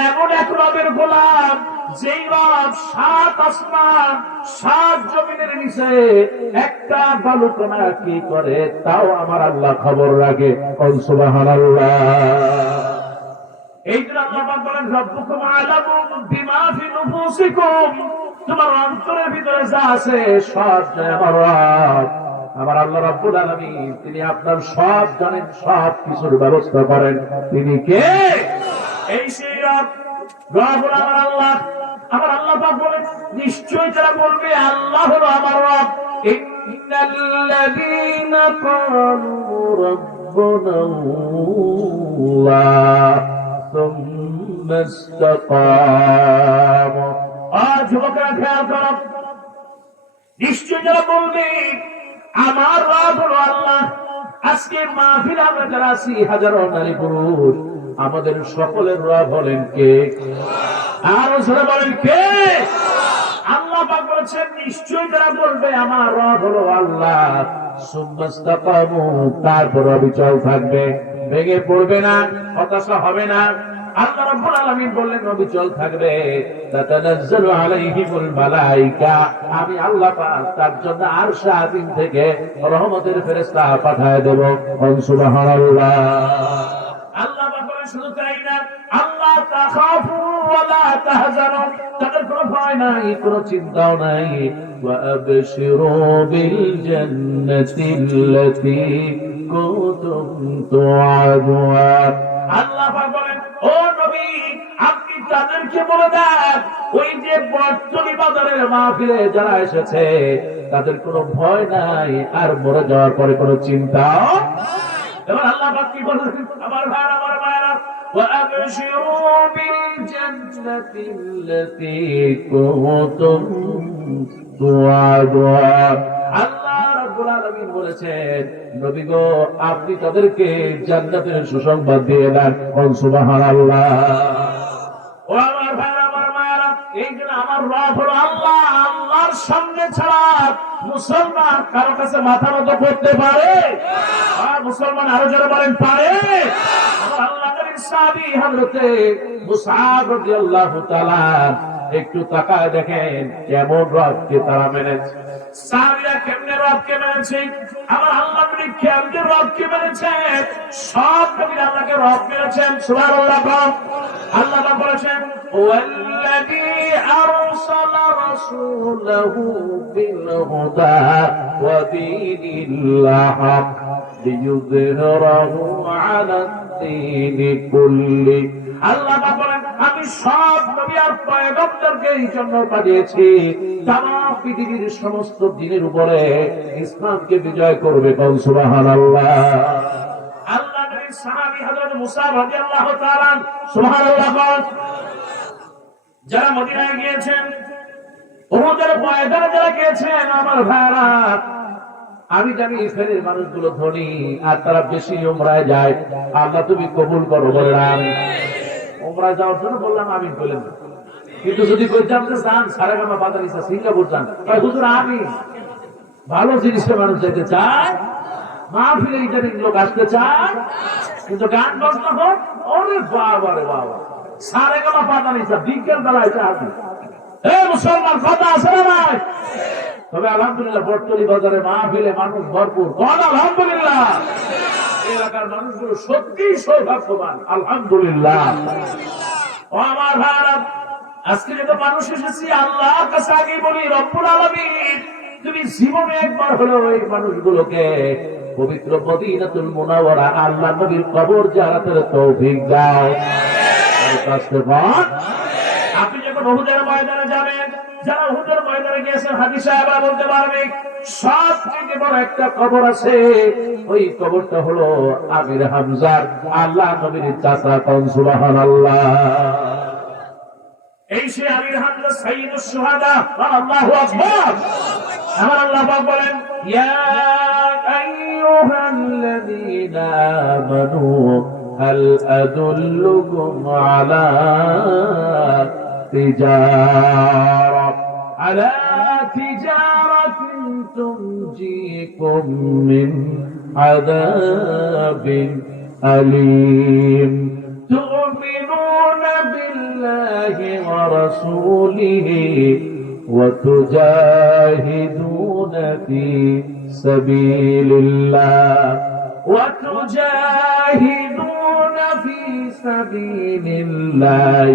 এমন এক রবের গোলাম, যেই রব 7 আসমান 7 জমিনের নিচে একটা বালুকণা কি করে তাও আমার আল্লাহ খবর রাখে। সুবহানাল্লাহ। এই জন্য আল্লাহ পাক বলেন, রব্বুকুম আ'লামু বিমা ফি নুফুসিকুম, তোমার অন্তরের ভিতরে যা আছে সব জানে আমার রব। আমার আল্লাহ রাব্বুল আলামিন, তিনি আপনার সব জানেন, সব কিছুর ব্যবস্থা করেন। তিনি কে? এই সেই রব, রব আমার আল্লাহ। আমার আল্লাহ পাক বলেন, নিশ্চয়ই যারা বলবে আল্লাহ হলো আমার রব, ইন্নাল্লাযীনা ক্বালু রাব্বুনাল্লাহ সুম্মা ইসতাকামু। যুবকেরা খেয়াল করো, নিশ্চয়ই যারা বলবে আমার রব হলো আল্লাহ, আজকে মাহফিলে আমরা যারা আছি, হাজারো নারী পুরুষ, আমাদের সকলের রব হলেন কে? আরো জোরে বলেন, কে? আল্লাহ পাক বলেছেন, নিশ্চয়ই যারা বলবে আমার রব হলো আল্লাহ, সুম্মা ইসতাকামু, তারপর অবিচল থাকবে, ভেঙে পড়বে না, হতাশা হবে না। আল্লাহ রাব্বুল আলামিন বললেন, অবিচল থাকবে। তাতানাজ্জালু আলাইহিমুল মালায়েকা, আমি আল্লাহ পাক তার জন্য আরশে আযীম থেকে রহমতের ফেরেশতা পাঠায় দেব। সুবহানাল্লাহ। আল্লাহ পাক বলেন, শুধু তাই না, আল্লাহ তাখাফু ওয়া লা তাহজানু, তাদের কোনো ভয় নাই, কোনো চিন্তাও নাই। ওয়া আবশিরু বিল জান্নাতিল্লাতী কুনতুম তুআদুন। আল্লাহ পাক বলেন, ও নবী, আপনি তাদেরকে বলে দেন, ওই যে বর্তনী বাজারের মাহফিলে যারা এসেছে, তাদের কোনো ভয় নাই, আর মরে যাওয়ার পরে কোনো চিন্তা। এবার আল্লাহ পাক কি বলেন? আমার ভাই, আমার মায়েরা, ওয়া আবশিরু বিল জান্নাতিল্লাতী কুনতুম তুআদুন। আল্লাহ রাব্বুল আলামিন বলেছেন, নবী গো, আপনি তাদেরকে জান্নাতের সুসংবাদ দিয়ে দেন। সুবহানাল্লাহ। ও আমার ভাই, আমার মায়েরা, এই জন্য আমার রব হলো আল্লাহ। আল্লাহর সামনে ছাড়া মুসলমান কারো কাছে মাথা নত করতে পারে? মুসলমান আরো যারা বলেন পারে? আমার আল্লাহ নবীর সাহাবী হযরতে মুসআব রাদিয়াল্লাহু তাআলা, একটু তাকায় দেখেন কেমন রবকে তারা মেনেছে। সাহাবীরা কেমনে রবকে মেনেছে, আমার আল্লাহ নবী কেমনে রবকে মেনেছে। সব নবীরা আল্লাহকে রব মেনেছেন। সুবহানাল্লাহ। আল্লাহ বলেছেন, ওয়াল্লাযী আরসালা রাসূলাহু বিল হুদা ওয়া দীনিল হক লিইয়ুযহিরাহু আলাদ দীনি কুল্লি। আল্লাহ বলেন, আমি সব নবী আর পয়গম্বরকে এই জন্য পাঠিয়েছি, তামাম পৃথিবীর সমস্ত দ্বীনের উপরে ইসলামকে বিজয় করবে। সুবহানাল্লাহ। আল্লাহ নবীর সাহাবী হযরত মুসা রাদিয়াল্লাহু তাআলা, সুবহানাল্লাহ, যারা মদিনায় গিয়েছেন, উহুদের ময়দানে যারা গিয়েছেন, আমার ভাইরা, আমি জানি ইসরায়েলের মানুষগুলো ধনী আর তারা বেশি উমরায় যায়। আল্লাহ তুমি কবুল করো, বললাম উমরায় যাওয়ার জন্য বললাম আমিন বলেন। কিন্তু যদি বলতাম যে যান সারেগামা বাদানিসা সিঙ্গাপুর যান, তাই হুজুর আমি ভালো জিনিসে মানুষ যেতে চায়, মাহফিলে ইদানিং লোক আসতে চায়, কিন্তু গান বাজনা হোক, ওরে বাবা রে বাবা, সারেগামা বাদানিসা বিজ্ঞান বেলায় চাকরি। মুসলমান কথা আছে না নাই? তবে আলহামদুলিল্লাহ বর্তনী বাজারে মাহফিলে মানুষ ভরপুর। আলহামদুলিল্লাহ। এলাকার মানুষগুলো সত্যি সৌভাগ্যবান। আলহামদুলিল্লাহ। ও আমার ভাইরা, আজকে যত মানুষ এসেছি, আল্লাহর কাছে আগে বলি, রব্বুল আলামিন, তুমি জীবনে একবার হলেও এই মানুষগুলোকে পবিত্র মদিনাতুল মুনাওয়ারা আল্লাহ নবীর কবর জিয়ারতের তৌফিক দাও। আপনি যখন উহুদের ময়দানে যাবেন, যারা উহুদের ময়দানে গিয়েছেন হাজী সাহেবরা বলতে পারবে, সবচেয়ে বড় একটা কবর আছে, ওই কবরটা হলো আমির হামজার আল্লাহ নবীর চাচা। কোন সুবহানাল্লাহ। এই সে আমির হামজা সাইয়্যিদুশ শুহাদা। আল্লাহু আকবার। আমার আল্লাহ পাক বলেন, ইয়া আইয়ুহাল্লাযীনা আমানু হাল আদুল্লুকুম আলা তিজারাতিন তুনজিকুম মিন আযাবিন আলীম তু'মিনুনা বিল্লাহি ওয়া রাসূলিহি ওয়া তুজাহিদুনা ফি সাবিলিল্লাহ في سبيل الله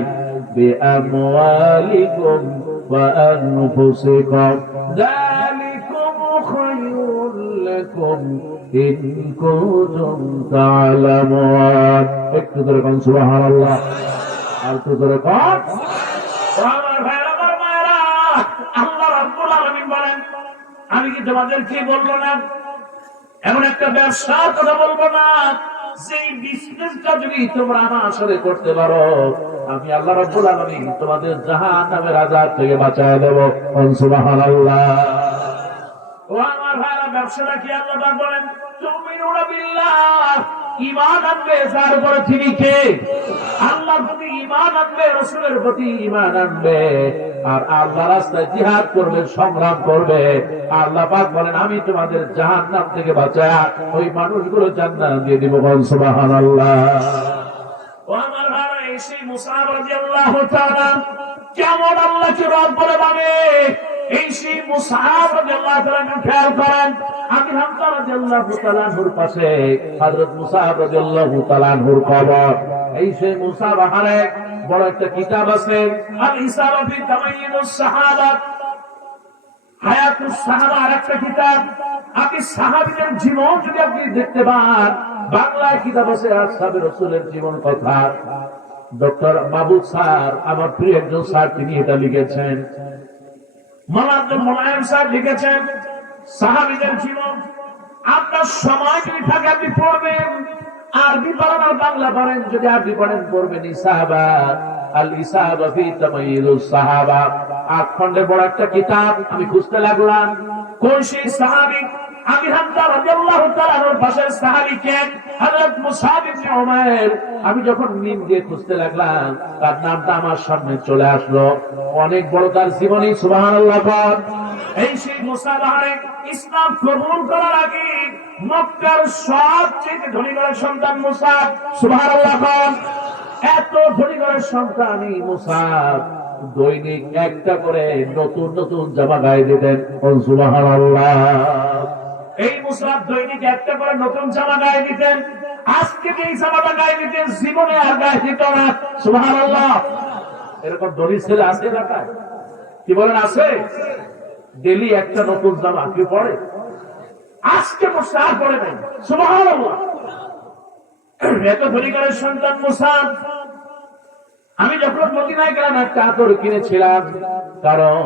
بأموالكم وأنفسكم ذلكم خير لكم إن كنتم تعلمون. اكتبوا سبحان الله. আল্লাহ রাব্বুল আলামিন বলেন, আমি কি তোমাদেরকে বলবো না এমন একটা ব্যবসার কথা বলবো না, যে বিজনেসটা যদি তোমরা আমার সাথে করতে পারো, আমি আল্লাহ রাব্বুল আলামিন তোমাদের জাহান্নামের আযাব থেকে বাঁচায় দেব। সুবহানাল্লাহ। ও আমার ভাইরা, ব্যবসাটা কি? আল্লাহ পাক বলেন, তুমিনুনা বিল্লাহ, ঈমান আনবে যার উপরে তিনি কে? আল্লাহর প্রতি ঈমান আনবে, রাসূলের প্রতি ঈমান আনবে, আর আল্লাহর রাস্তায় জিহাদ করবে, সংগ্রাম করবে। আল্লাহ পাক বলেন, আমি তোমাদের জাহান্নাম থেকে বাঁচায়া ওই মানুষগুলো জান্নাত দিয়ে দিব। সুবহানাল্লাহ। ও আমার ভাইরা, এই সেই মুসাব রাদিয়াল্লাহু তাআলা কেমন আল্লাহকে রব বলে মানে, এই সেই মুসাব রাদিয়াল্লাহু তাআলা খেয়াল করেন, আমির হামজা রাদিয়াল্লাহু তাআলা আনহুর পাশে হযরত মুসাব রাদিয়াল্লাহু তাআলা আনহুর কবর। এই সেই মুসাব আহারে বড় একটা কিতাব আছে, আল ইসাবা ফি তামাইয়ুস সাহাবা, হায়াতুস সাহাবা আর একটা কিতাব। আপনি সাহাবীদের জীবন যদি আপনি দেখতে পান, বাংলায় কিতাব আছে আসহাবে রাসূলের জীবন কথা। ডক্টর মাহবুব স্যার, আমার প্রিয় একজন স্যার, তিনি এটা লিখেছেন। মাওলানা আব্দুল মুনায়েম স্যার লিখেছেন সাহাবীদের জীবন। আপনার সময় যদি থাকে আপনি পড়বেন, আরবি পড়েন আর বাংলা পড়েন, যদি আরবি পড়েন পড়বেন ইসাবা, আল ইসাবা ফি তামাইয়ুস সাহাবা। 8 খণ্ডের বড় একটা কিতাব। আমি খুঁজতে লাগলাম কোন সেই সাহাবী। আমির হামজা রাদিয়াল্লাহু তাআলা আনহুর পাশের সাহাবী কে? হযরত মুসআব ইবনে উমাইর। আমি যখন মিম দিয়ে খুঁজতে লাগলাম, তার নামটা আমার সামনে চলে আসলো। অনেক বড় তার জীবনী। সুবহানাল্লাহ। এই সেই মুসআব ইসলাম কবুল করার আগে মক্কার সবচেয়ে ধনী ঘরের সন্তান মুসআব। সুবহানাল্লাহ। এত ধনী ঘরের সন্তান এই মুসআব দৈনিক একটা করে নতুন নতুন জামা গায়ে দিতেন। সুবহানাল্লাহ। এই মুসআব দৈনিক একটা করে নতুন জামা গায়ে দিতেন। আজকে এই জামাটা গায়ে দিতেন, জীবনে আর গায়ে দিত না। সুবহানাল্লাহ। এরকম ধনী ছেলে আছে এলাকায়? কি বলেন, আছে? ডেলি একটা নতুন জামা কি পড়ে? আজকে মুসআব পড়ে নাই। সুবহানাল্লাহ। এত ধনী ঘরের সন্তান মুসআব। আমি যখন মদিনায় গেলাম একটা আতর কিনেছিলাম, কারণ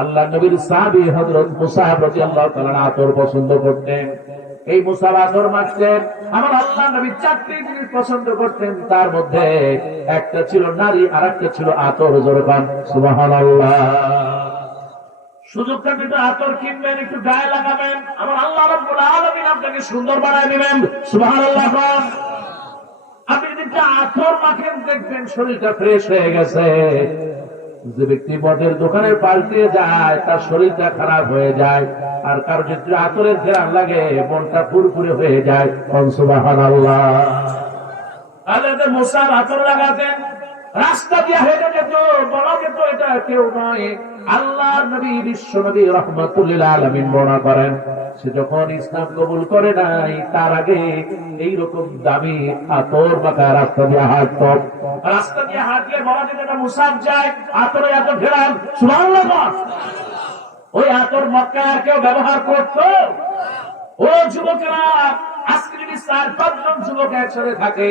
আল্লাহ নবীর সাহাবী হযরত মুসআব রাদিয়াল্লাহু তাআলা আতর পছন্দ করতেন। এই মুসআব আতর মাখতেন। আমার আল্লাহ নবী 4টি জিনিস পছন্দ করতেন, তার মধ্যে একটা ছিল নারী আর একটা ছিল আতর। জোরে বলেন সুবহানাল্লাহ। সুযোগটা কিন্তু আতর কিনবেন, একটু গায়ে লাগাবেন, আমার আল্লাহ রাব্বুল আলামিন আপনাকে সুন্দর বানায় দিবেন। সুবহানাল্লাহ। আপনি যদি আতর মাখেন, দেখবেন শরীরটা ফ্রেশ হয়ে গেছে। যে ব্যক্তি মদের দোকানের পাশ দিয়ে যায়, তার শরীরটা খারাপ হয়ে যায়। আর কারো যদি আতরের ঘ্রাণ লাগে, মনটা ফুরফুরে হয়ে যায়। সুবহানাল্লাহ। আল্লাহ মুসআব আতর লাগাতেন, রাস্তা দিয়ে হেঁটে যেত, বলা যেত এটা কেউ নয়, আল্লাহর নবী বিশ্ব নবী রাহমাতুল লিল আলামিন বর্ণনা করেন, সে যখন ইসলাম কবুল করে নাই, তার আগে এইরকম দামি আতর মাখা রাস্তা দিয়ে হাঁটত। রাস্তা দিয়ে হাঁটলে বলা যেত এটা মুসআব যায়, আতরে এত ঘেরান। সুবহানাল্লাহ। ওই আতর মক্কায় আর কেউ ব্যবহার করত? ও যুবকেরা, আজকে যদি 4-5 জন যুবক একসাথে থাকে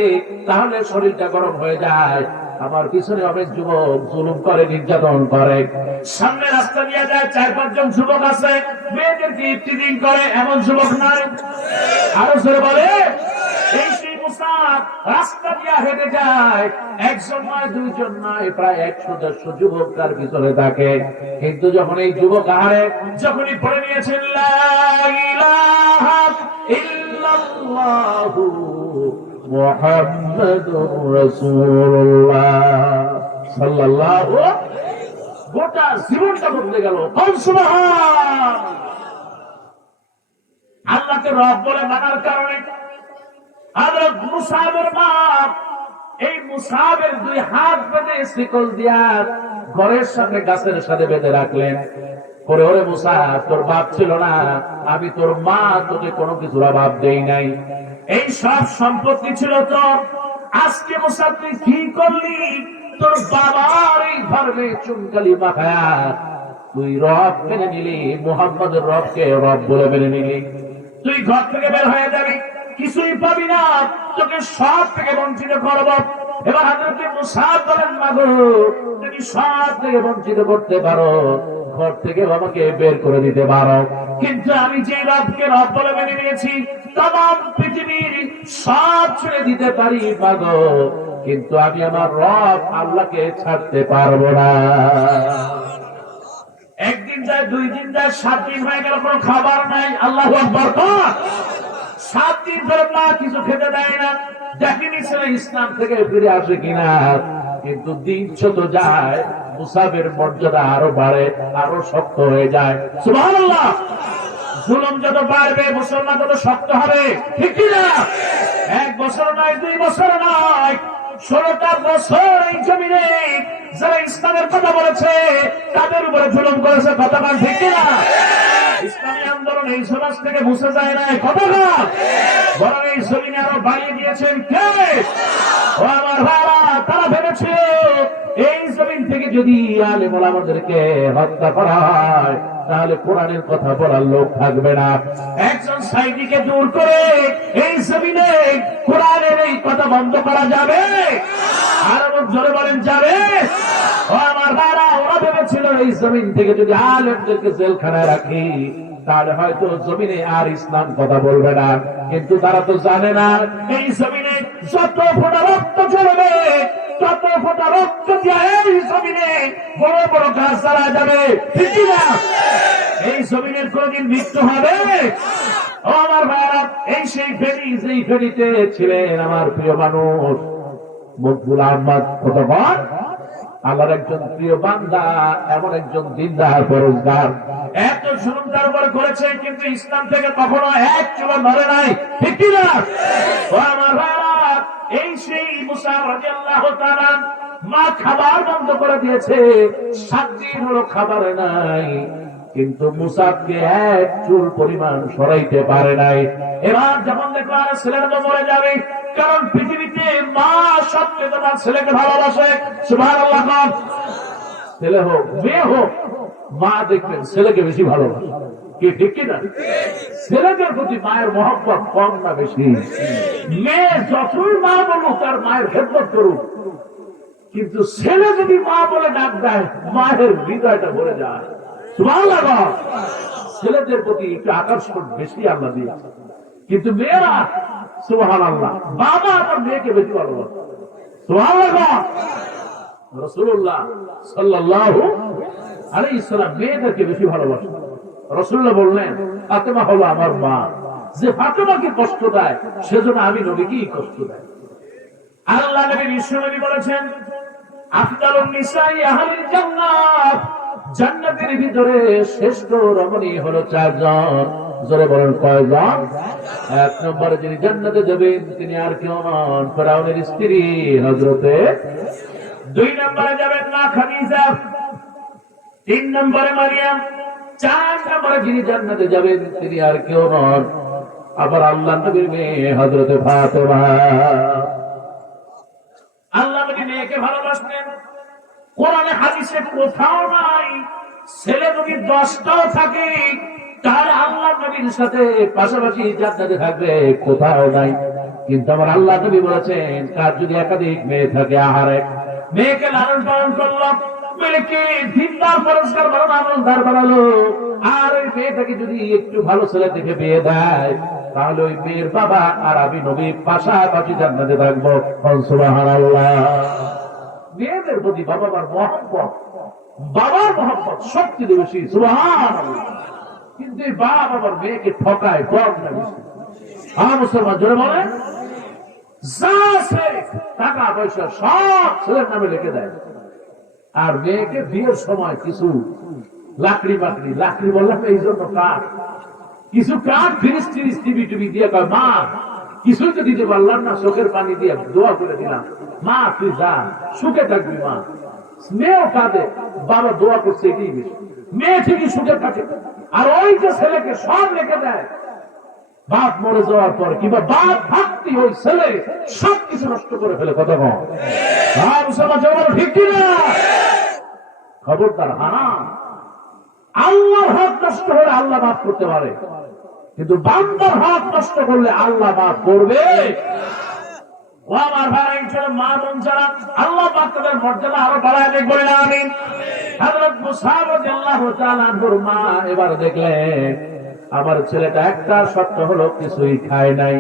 তাহলে শরীরটা গরম হয়ে যায়। আমার পিছনে অনেক যুবক জুলুম করে, নির্যাতন করে। সামনে রাস্তা দিয়ে যায়, 4-5 জন যুবক আছে মেয়েদেরকে ইফতিজিং করে, এমন যুবক নাই? আরো জোরে বলে। এই সেই মুসাব রাস্তা দিয়ে হেঁটে যায়, 1 জন নয়, 2 জন নয়, প্রায় 100-150 যুবক তার পিছনে থাকে। কিন্তু যখন এই যুবক আহারে যখনই পড়ে নিয়েছেন লা ইলাহা ইল্লাল্লাহু মুহাম্মাদুর রাসূলুল্লাহ সাল্লাল্লাহু, গোটা জীবনটা বদলে গেল। সুবহান! আল্লাহকে রব বলে মানার কারণে হযরত মুসাবের বাপ এই মুসাবের 2 হাত বেঁধে শিকল দিয়া ঘরের সামনে গাছের সাথে বেঁধে রাখলেন। পরে, ওরে মুসা, তোর বাপ ছিল না, আমি তোর মা, তোকে কোনো কিছুর অভাব দেই নাই, এই সব সম্পত্তি ছিল তোর। আজকে মুসা তুই কি করলি? তোর বাবার এই ধর্মে চুনকালি মাখায়া তুই রব মেনে নিলি, মুহাম্মদের রবকে রব বলে মেনে নিলি। তুই ঘর থেকে বের হয়ে যাবি, কিছুই পাবি না, তোকে সব থেকে বঞ্চিত করব। এবার হযরত মুসা বলেন, মাগো তুমি সব থেকে বঞ্চিত করতে পারো, ঘর থেকে আমাকে বের করে দিতে পারো, কিন্তু আমি যে রবকে রব বলে মেনে নিয়েছি, তাম পৃথিবীর সব ছেড়ে দিতে পারি মাগো, কিন্তু আমি আমার রব আল্লাহকে ছাড়তে পারবো না। একদিন যায়, 2 দিন যায়, 7 দিন হয়ে গেল, কোনো খাবার নাই। আল্লাহু আকবার। 7 দিন ধরে না কিছু খেতে দেয় না। দেখিনি ছেলে ইসলাম থেকে ফিরে আসে কিনা, কিন্তু দিন যত যায় মুসাবের মর্যাদা আরো বাড়ে, আরো শক্ত হয়ে যায়। সুবহানাল্লাহ! জুলুম যত বাড়বে মুসলমান তত শক্ত হবে, ঠিক কিনা? 1 বছর নয়, 2 বছর নয়, 16টা বছর এই জমিনে যারা ইসলামের কথা বলেছে তাদের উপরে জুলুম করেছে। কথা বল, ঠিক কিনা? ইসলামী আন্দোলন এই সমাজ থেকে মুছে যায় না, কথা না, বরং এই জমিনে আরো বাড়িয়ে দিয়েছেন কে? ও আমার ভাইরা, তারা ভেবেছিল এই জমিন থেকে যদি আলেম ওলামাদেরকে হত্যা করা হয় তাহলে কোরআনের কথা বলার লোক থাকবে না। একজন সাইদিকে দূর করে এই জমিনে কোরআনের এই কথা বন্ধ করা যাবে? আর জোরে বলেন, যাবে? ও আমার ভাইরা, ওরা ভেবেছিল এই জমিন থেকে যদি আলেমদেরকে জেলখানায় রাখি তাহলে হয়তো জমিনে আর ইসলাম কথা বলবে না, কিন্তু তারা তো জানে না এই জমিনে যত ফোঁটা রক্ত ঝরবে, তত ফোঁটা রক্ত দিয়ে এই জমিনে বড় বড় গাছ চালা যাবে, ঠিক না? এই জমিনের কোনদিন মৃত্যু হবে? ও আমার ভাইরা, এই সেই ফেরি, যেই ফেরিতে ছিলেন আমার প্রিয় মানুষ মকবুল আহমদ খোদাবর, আল্লাহর একজন প্রিয় বান্দা, এমন একজন দিনদার পরোজগার, এত জুলুম তার উপর করেছে কিন্তু ইসলাম থেকে কখনো এক চুলো নড়ে নাই, ঠিক কিনা? ও আমার ভাইরা, এই সেই মুসা রাদিয়াল্লাহু তাআলা মা খাবার বন্ধ করে দিয়েছে, 7 দিন হলো খাবার নাই, কিন্তু মুসাকে 1 চুল পরিমাণ সরাইতে পারে নাই। এবার যখন দেখলো আর ছেলেটা তো মরে যাবে, কারণ পৃথিবীতে মা সবচেয়ে তোমার ছেলেকে ভালোবাসে। সুবহানাল্লাহ! ছেলে হোক মেয়ে হোক, মা দেখবেন ছেলেকে বেশি ভালোবাসে, কি ঠিক কিনা? ছেলেদের প্রতি মায়ের মহব্বত কম না বেশি? মেয়ে যতই মা বলুক, তার মায়ের খেদমত করুক, কিন্তু ছেলে যদি মা বলে ডাক দেয় মায়ের হৃদয়টা ভরে যায়। সুবহানাল্লাহ! ছেলেদের প্রতি একটু আকর্ষণ বেশি আল্লাহ দিয়েছে, কিন্তু মেয়েরা সুবহানাল্লাহ বাবা আর মেয়েকে বেশি ভালোবাসে। সুবহানাল্লাহ! রাসূলুল্লাহ সাল্লাল্লাহু আলাইহি সাল্লাম মেয়েদেরকে বেশি ভালোবাসে। রাসূলুল্লাহ বললেন, ফাতেমা হলো আমার মা, যে ফাতেমাকে কষ্ট দেয় সেজন্য আমি নবীকেই কষ্ট দেয়। আল্লাহ নবী বিশ্বনবী বলেছেন, আফদালুন নিসাই আহলিল জান্নাত, জান্নাতের ভিতরে শ্রেষ্ঠ রমণী হলো 4 জন। জোরে বলেন, কয়জন? 1 নম্বরে যিনি জান্নাতে যাবেন তিনি আর কেউ নন, ফেরাউনের স্ত্রী হযরতে। 2 নম্বরে যাবেন মা খাদিজা, 3 নম্বরে মারিয়াম, 4 নম্বরে যিনি জান্নাতে যাবেন তিনি আর কেউ নন, আবার আল্লাহ নবীর মেয়ে হযরতে ফাতেমা। আল্লাহ নবী মেয়েকে ভালোবাসতেন। কোরআনে হাদিসে কোথাও নাই ছেলে যদি 10টাও থাকে তাহলে আল্লাহ নবীর সাথে পাশাপাশি জান্নাতে থাকবে কোথাও নাই। কিন্তু আমার আল্লাহ নবী বলেছেন, কার যদি একাধিক মেয়ে থাকে, আহারে মেয়েকে লালন পালন করলো, মেয়েকে দিনদার পরিষ্কার বানানো, আমলদার বানালো, আর ওই মেয়েটাকে যদি একটু ভালো ছেলে দেখে বিয়ে দেয়, তাহলে ওই মেয়ের বাবা আর আমি নবী পাশাপাশি জান্নাতে থাকবো। সুবহানাল্লাহ। মেয়েদের প্রতি বাবার মহব্বত সবচেয়ে বেশি। সুবহানাল্লাহ। কিন্তু এই বাবার মেয়েকে ঠকায়, বড় না বেশি। মুসলমান জোরে বলেন, যা আছে টাকা পয়সা সব ছেলের নামে লিখে দেয়, আর মেয়েকে বিয়ের সময় কিছু লাকড়ি বললাম এই জন্য কাঠ, কিছু কাঠ ফিরিস টিরিস টিভি টিভি দিয়ে কয়, মা কিছু তো দিতে পারলাম না, চোখের পানি দিয়ে দোয়া করে দিলাম, মা তুই যা সুখে থাকবি মা। মেয়েও কাঁদে, বাবা দোয়া করছে, এটাই বেশি। মেয়ে ঠিকই সুখে থাকে, আর ওই যে ছেলেকে সব লিখে দেয়, বাপ মরে যাওয়ার পর কিংবা বাপ ভাবতি ওই ছেলে সবকিছু নষ্ট করে ফেলে। কথা কম ঠিক কিনা? খবরদার, হারাম। আল্লাহর হক নষ্ট হলে আল্লাহ মাফ করতে পারে, কিন্তু বান্দার হক নষ্ট করলে আল্লাহ মাফ করবে। ও আমার ভাই, মা বোন যারা, আল্লাহ পাক তাদের মর্যাদা আরো বাড়ায় দেখবেন না। আমিন। হযরত মুসা রাদিয়াল্লাহু তাআলা আনহুর মা এবার দেখলেন আমার ছেলেটা একটা শর্ত হলো কিছুই খায় নাই।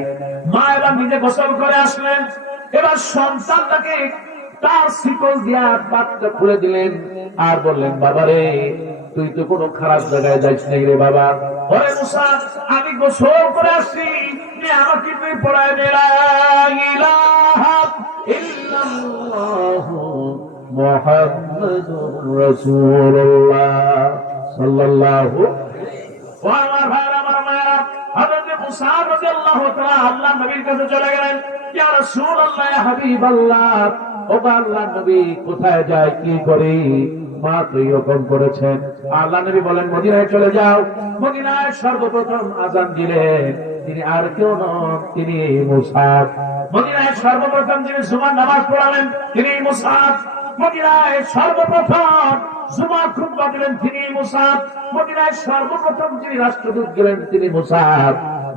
মা এবার নিজে গোসল করে আসলেন, এবার সন্তানটাকে তার শিকল দিয়া বাচ্চা খুলে দিলেন, আর বললেন, বাবারে তুই তো কোনো খারাপ জায়গায় যাইস নাই রে বাবা। ওরে মুসা, আমি গোসল করে আসছি, আমাকে তুই পড়ায় দে লা ইলাহা ইল্লাল্লাহু মুহাম্মাদুর রাসূলুল্লাহ সাল্লাল্লাহু। ও আমার ভাইরা, আমার মায়েরা, হযরত মুসা রাদিয়াল্লাহু তাআলা আল্লাহর নবীর কাছে চলে গেলেন। ইয়া রাসূলুল্লাহ, ইয়া হাবিবাল্লাহ, ও আল্লাহর নবী কোথায় যায়, কি করে? মা তো এরকম করেছেন। আল্লাহ নবী বলেন, মদিনায় চলে যাও। মদিনায় সর্বপ্রথম আযান দিলেন তিনি আর কেউ নন, তিনি মুসা। মদিনায় সর্বপ্রথম যিনি জুমার নামাজ পড়ালেন তিনি মুসা। মদিনায় সর্বপ্রথম জুমার খুতবা দিলেন তিনি মুসা। মদিনায় সর্বপ্রথম যিনি রাষ্ট্রদূত গেলেন তিনি মুসা।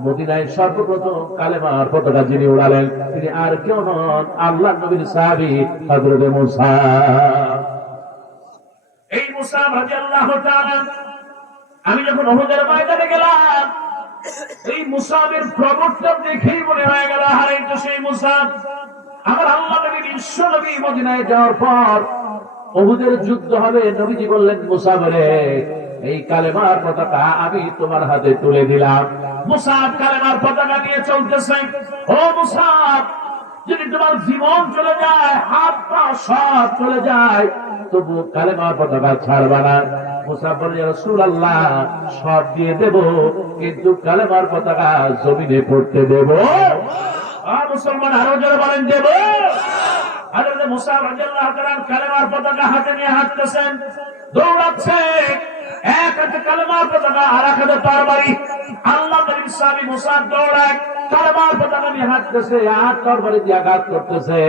মদিনায় সর্বপ্রথম কালেমার পতাকা যিনি উড়ালেন তিনি আর কেউ নন, আল্লাহর নবীর সাহাবী হযরত মুসা। এই মুসা রাদিয়াল্লাহু তাআলা, আমি যখন উহুদের ময়দানে গেলাম, এই মুসাবের প্রবর্তন দেখেই মনে হয়ে গেল, আরে তো সেই মুসা। আমার আল্লাহ নবী বিশ্ব নবী মদিনায় যাওয়ার পর উহুদের যুদ্ধ হবে, নবীজি বললেন, মুসা বলে এই কালেমার পতাকা আমি তোমার হাতে তুলে দিলাম। মুসাব কালেমার পতাকা নিয়ে চলতেছে। ও মুসাব, যদি তোমার জীবন চলে যায়, হাত পা সব চলে যায়, তবু কালেমার পতাকা ছাড়বা না। মুসা বলে, ইয়া রাসূলুল্লাহ, সব দিয়ে দেব, কিন্তু কালেমার পতাকা জমিনে পড়তে দেব। মুসলমান আরো জোরে বলেন, দেব। হযরত মুসা রাদিয়াল্লাহু তাআলা কালেমার পতাকা হাতে নিয়ে হাঁটতেছেন, দৌড়াচ্ছে, এক হাতে কালেমার পতাকা আর এক হাতে তরবারি। আল্লাহ নবী সাহাবী মুসা দৌড়ায়, কালেমার পতাকা নিয়ে হাঁটতেছে, আর তরবারি দিয়ে আঘাত করতেছে।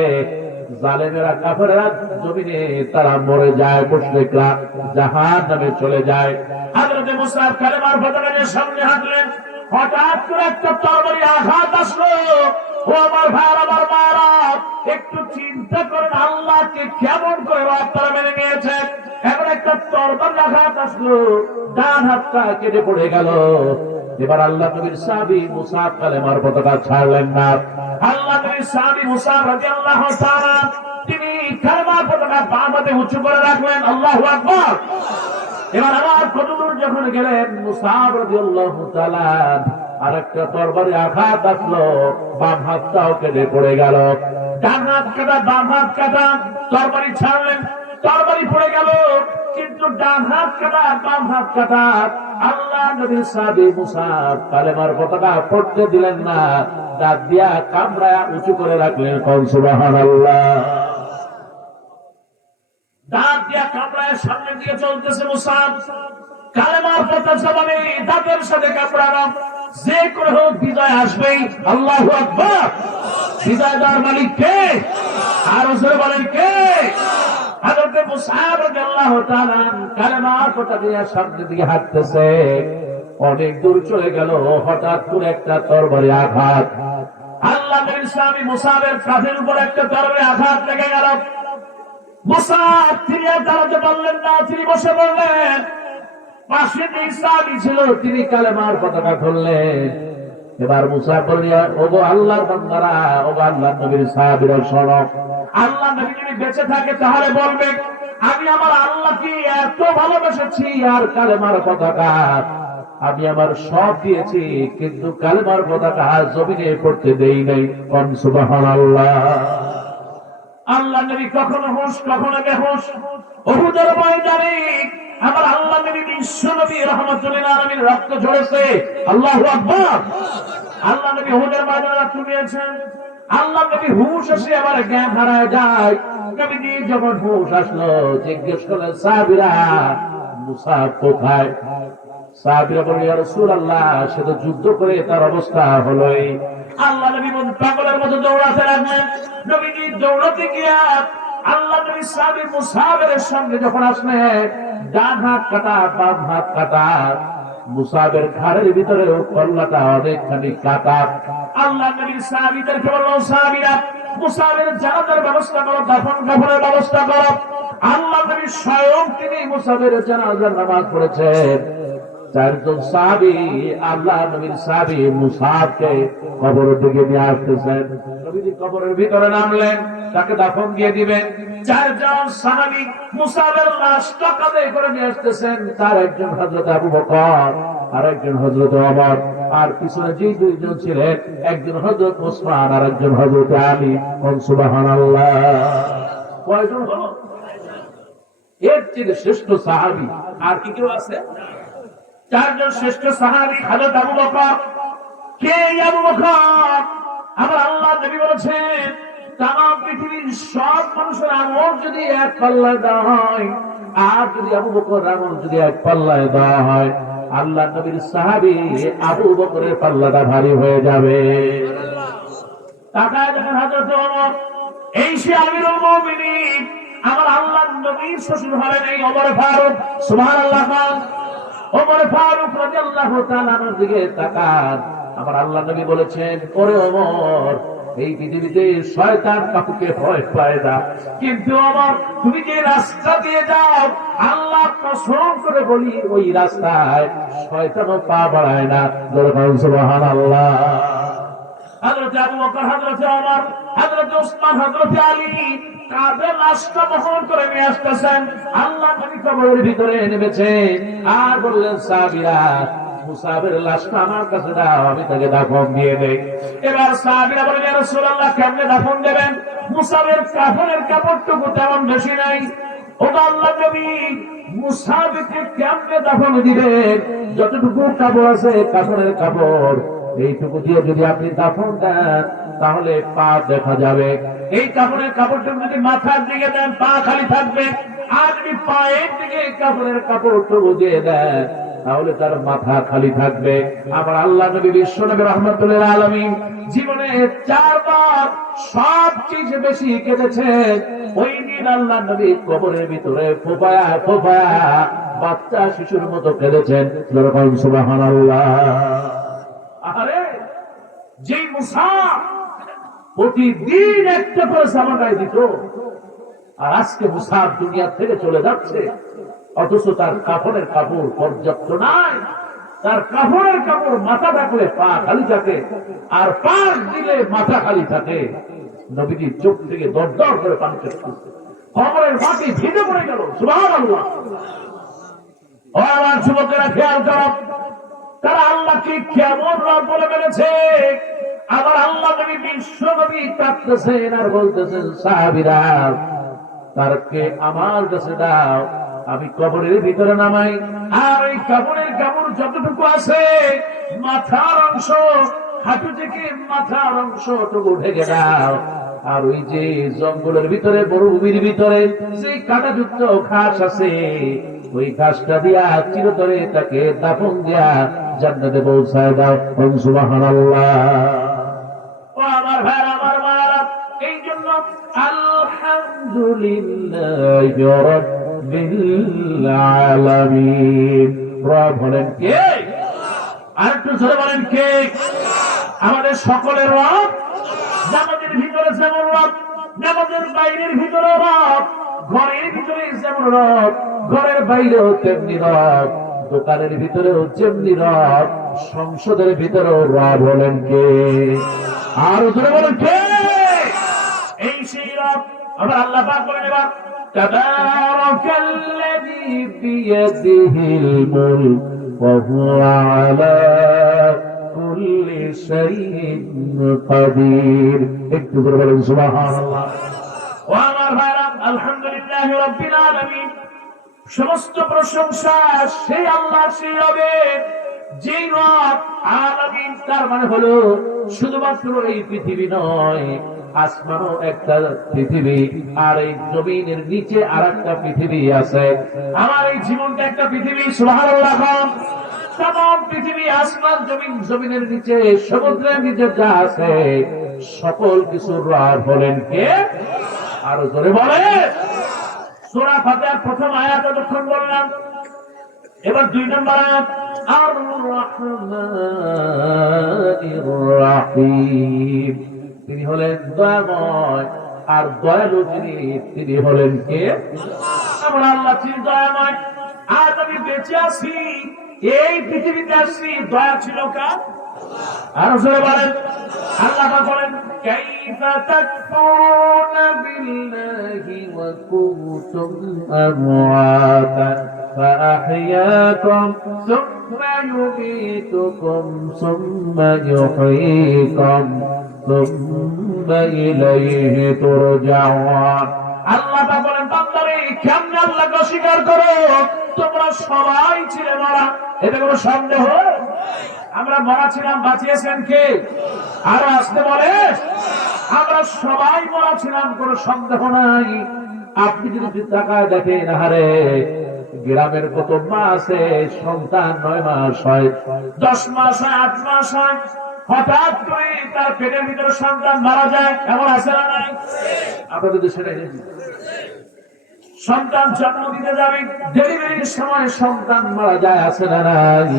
জালেমেরা, কাফেররা জমিনে তারা মরে যায়, মুশরিকরা জাহান্নামে চলে যায়। হযরত মুসা কালেমার পতাকা নিয়ে সামনে হাঁটলেন, হঠাৎ করে একটা তরবারি আঘাত আসলো। ও আমার ভাইরা, আমার মায়েরা, একটু চিন্তা করেন আল্লাহকে কেমন করে আপনারা মেনে নিয়েছেন। এখন একটা তরবারি আঘাত আসলো, ডান হাতটা কেটে পড়ে গেল। এবার আল্লাহ নবীর সাহাবী মুসা কালেমার পতাকা ছাড়লেন না। আল্লাহ নবীর সাহাবী মুসা রাদিয়াল্লাহু তাআলা তিনি কালেমার পতাকা বাম হাতে উঁচু করে রাখলেন। আল্লাহু আকবার। এবার আবার কতদূর যখন গেলেন, মুসা রাদিয়াল্লাহু তাআলা আরেকটা তরবারি আঘাত আসলো, বাম হাতটাও কেটে পড়ে গেল। ডান হাত কাটা, বাম হাত কাটা, তরবারি ছাড়লেন, তরবারি পড়ে গেল, কিন্তু ডান হাত কাটা, বাম হাত কাটা। আল্লাহ নবীর সাহাবী মুসা কালেমার পতাকা পড়তে দিলেন না, দাঁত দিয়া কামড়ায়া উঁচু করে রাখলেন। সুবহানাল্লাহ। দাঁত দিয়া কামড়ায় সামনে দিয়ে চলতেছে মুসা। কালেমার পতাকা জবানে দাঁতের সাথে কামড়ানো, যে করে হোক বিজয় আসবেই। আল্লাহু আকবার। বিজয় দেওয়ার মালিক কে? আর জোরে বলেন, কে? হযরত মুসা রাদিয়াল্লাহু তাআলা কালেমার পতাকা দিয়ে সামনের দিকে হাঁটতেছে। অনেক দূর চলে গেল, হঠাৎ করে একটা তরবারি আঘাত, আল্লাহ নবীর সাহাবী মুসাবের কাঁধের উপর একটা তরবারি আঘাত লেগে গেল। মুসাব তিনি আর দাঁড়াতে পারলেন না, তিনি বসে পড়লেন। পাশে যে সাহাবী ছিল তিনি কালেমার পতাকা ধরলেন। এবার মুসা বললেন, ওগো আল্লাহর বান্দারা, ওগো আল্লাহর নবীর সাহাবীরা শোনো, আল্লাহ নবী যদি বেঁচে থাকে তাহলে বলবে আমি আমার আল্লাহকে এত ভালোবেসেছি, আর কালেমার পতাকা আমি আমার সব দিয়েছি, কিন্তু কালেমার পতাকা জমিনে পড়তে দেই নাই। সুবহানাল্লাহ। আল্লাহ নবী কখনো হুঁশ কখনো বেহুশ। উহুদের ময়দানে আমার আল্লাহ নবী বিশ্ব নবী রাহমাতুল আলামিন রক্ত ঝরেছে। আল্লাহু আকবার। আল্লাহ নবী উহুদের ময়দানে রক্ত দিয়েছেন। আল্লাহ নবী হুঁশ এসে আবার জ্ঞান হারায় যায়। নবীজি যখন হুঁশ আসলো জিজ্ঞেস করলেন, সাহাবীরা মুসাব কোথায়? সাহাবীরা বললেন, ইয়া রাসূলুল্লাহ, সে তো যুদ্ধ করে তার অবস্থা হলোই। আল্লাহ নবী পাগলের মতো দৌড়াতে লাগলেন। নবীজি দৌড়াতে গিয়া আল্লাহ নবী সাহাবী মুসাবের সঙ্গে যখন আসলেন, ডান হাত কাটা বাম হাত কাটা, মুসাবের ঘাড়ের ভিতরে কল্লাটা অনেকখানি কাটা। আল্লাহ নবীর সাহাবীদেরকে বলল, সাহাবীরা মুসাবের জানাজার ব্যবস্থা করো, দাফন কাফনের ব্যবস্থা করো। আল্লাহ নবী স্বয়ং তিনি মুসাবের জানাজার নামাজ পড়েছেন। চারজন সাহাবী আল্লাহ নবীর সাহাবী মুসাবকে কবরের দিকে নিয়ে আসতেছেন। নবীজি কবরের ভিতরে নামলেন, তাকে দাফন দিয়ে দিবেন। চারজন সাহাবী মুসাবের লাশটা কাঁধে করে নিয়ে আসতেছেন। তার একজন হযরত আবু বকর, আর একজন হযরত ওমর, আর পিছনে যে দুইজন ছিলেন একজন হযরত ওসমান আর একজন হযরত আলী। সুবহানাল্লাহ। কয়জন হলো? এর চেয়ে শ্রেষ্ঠ সাহাবী আর কি কেউ আছে? চারজন শ্রেষ্ঠ সাহাবী হযরত আবু বকর। কে আবু বকর? আমার আল্লাহ নবী বলেছেন, তামাম পৃথিবীর সব মানুষের আমল যদি এক পাল্লায় দেওয়া হয়, আর যদি আবু বকর আমল যদি এক পাল্লায় দেওয়া হয়, আল্লাহ নবীর সাহাবী আবু বকরের পাল্লাটা ভারী হয়ে যাবে। তাকায় দেখেন হযরত ওমর, এই সে আমিরুল মুমিনিন, আমার আল্লাহ নবীর শ্বশুর হলেন এই ওমর ফারুক। সুবহানাল্লাহ। ওমর ফারুক রাদিয়াল্লাহু তাআলার দিকে তাকান। আমার আল্লাহ নবী বলেছেন, ওরে ওমর, এই পৃথিবীতে শয়তান কাউকে ভয় পায় না, কিন্তু ওমর তুমি যে রাস্তা দিয়ে যাও, আল্লাহ কসম করে বলি ওই রাস্তায় শয়তানও পা বাড়ায় না। সুবহানাল্লাহ। হযরত আবু বকর, হযরত ওমর, হযরত ওসমান, হযরত আলী কাঁধে লাশটা বহন করে নিয়ে আসতেছেন। আল্লাহ নবী কবরের ভিতরে নেমেছেন আর বললেন, সাহাবীরা মুসাবের লাশটা আমার কাছে দাও, আমি তাকে দাফন দিয়ে দেই। এবার সাহাবীরা বলেন, ইয়া রাসূলুল্লাহ, কেমনে দাফন দেবেন? মুসাবের কাফনের কাপড়টুকু তেমন বেশি নাই। ও আল্লাহ নবী, মুসাবকে কেমনে দাফন দিবেন? যতটুকু কাপড় আছে কাফনের কাপড়, এইটুকু দিয়ে যদি আপনি দাফন দেন তাহলে পা দেখা যাবে। এই কাপড়ের কাপড়টুকু যদি মাথার দিকে দেন পা খালি থাকবে, আর যদি পায়ের দিকে কাপড়ের কাপড়টুকু দিয়ে দেন তাহলে তার মাথা খালি থাকবে। আমার আল্লাহ নবী বিশ্ব নবী রাহমাতুল আলামিন জীবনে 4 বার সবচেয়ে বেশি কেঁদেছেন। ওই দিন আল্লাহ নবী কবরের ভিতরে ফোঁপায়া ফোঁপায়া বাচ্চা শিশুর মতো কেঁদেছেন। সুবহানাল্লাহ। আরে যে মুসাব প্রতিদিন একটা করে সামানায় দিত, আর আজকে মুসাব দুনিয়া থেকে চলে যাচ্ছে, অথচ তার কাফনের কাপড় পর্যাপ্ত নাই। তার কাফনের কাপড় মাথা থাকলে পা খালি থাকে, আর পা দিলে মাথা খালি থাকে। নবীজির চোখ থেকে দর দর করে পানি চলছে, কবরের মাটি ভিজে পড়ে গেল। সুবহানাল্লাহ। ও আমার যুবকেরা, খেয়াল করো, তারা আল্লাহকে কেমন রব বলে মেনেছে। আবার আল্লাহ নবী বিশ্ব নবী কাঁদতেছেন আর বলতেছেন, সাহাবীরা তারকে আমার কাছে দাও, আমি কবরের ভিতরে নামাই, আর ওই কবরের কাপড় যতটুকু আছে মাথার অংশ, হাঁটু থেকে মাথার অংশটুকু ঢেকে দাও। আর ওই যে জঙ্গলের ভিতরে মরুভূমির ভিতরে যে কাঁটাযুক্ত ঘাস আছে, ওই ঘাসটা দিয়া চিরতরে তাকে দাফন দিয়া জান্নাতে পৌঁছায় দাও। সুবহানাল্লাহ। ও আমার ভাই, আমার মায়েরা, এই জন্য আলহামদুলিল্লাহি রাব্বিল আলামিন। রব হলেন কে? আর একটু জোরে বলেন কে? আমাদের সকলের রব। নামাজের ভিতরে যেমন রব, নামাজের বাইরের ভিতরে রব, ঘরের ভিতরে যেমন রব, ঘরের বাইরেও তেমনি রব, দোকানের ভিতরেও যেমনি রব, সংসদের ভিতরেও রব হলেন কে? আর জোরে বলেন কে? এই সেই রব। আবার আল্লাহ পাক বলেন এবার তাবারাকাল্লাযী বিয়াদিহিল মুলক ওয়া হুয়া আলা কুল্লি শাইইন কাদির। একটু করে বলেন সুবহানাল্লাহ। ওয়া আমার ভাইরা, আলহামদুলিল্লাহি রাব্বিল আলামিন। সমস্ত প্রশংসা সেই আল্লাহ, সেই রবের, যে রব আলামিন। তার মানে হলো শুধুমাত্র এই পৃথিবী নয়, আসমানও একটা পৃথিবী, আর এই জমিনের নিচে আর একটা পৃথিবী আছে। আমার এই জীবনটা একটা পৃথিবী। সুবহানাল্লাহ। তাম পৃথিবী, আসমান, জমিন, জমিনের নিচে, সমুদ্রের নিচে যা আছে সকল কিছুর রব হলেন কে? আরো জোরে বলে। সূরা ফাতিহার প্রথম আয়াত যখন বললাম, এবার 2 নম্বর আয়াত, আর রহমানির রহিম। তিনি হলেন দয়াময় আর দয়ালু যিনি, তিনি হলেন কে? আমরা আল্লাহ যিনি দয়াময়। আজ আমি বেঁচে আছি, এই পৃথিবীতে আসছি, দয়া ছিল কার? আর জোরে বলেন। আল্লাহ বলেন কাইফা তাকফুরুনা বিল্লাহি ওয়া কুনতুম আমওয়াতান ফাআহইয়াকুম সুম্মা ইউমীতুকুম সুম্মা ইউহয়ীকুম সুম্মা ইলাইহি তুরজাউন। আল্লাহ বলেন বান্দারে, কেমনে আল্লাহকে অস্বীকার করো? তোমরা সবাই ছিলে মারা, এটা কোনো সন্দেহ? আমরা মরা ছিলাম, বাঁচিয়েছেন কে? আরো আসতে বলে, আমরা সবাই মরা ছিলাম, কোনো সন্দেহ নাই। আপনি যদি তাকায় দেখেন, হারে গ্রামের কত মা আছে, সন্তান 9 মাস হয়, 10 মাস হয়, 8 মাস হয়, হঠাৎ করে তার পেটের ভিতরে সন্তান মারা যায়, এমন আছে না নাই? আপনাদের দেশে সন্তান জন্ম দিতে যাবে, ডেলিভারির সময় সন্তান মারা যায়, আছে না নাই?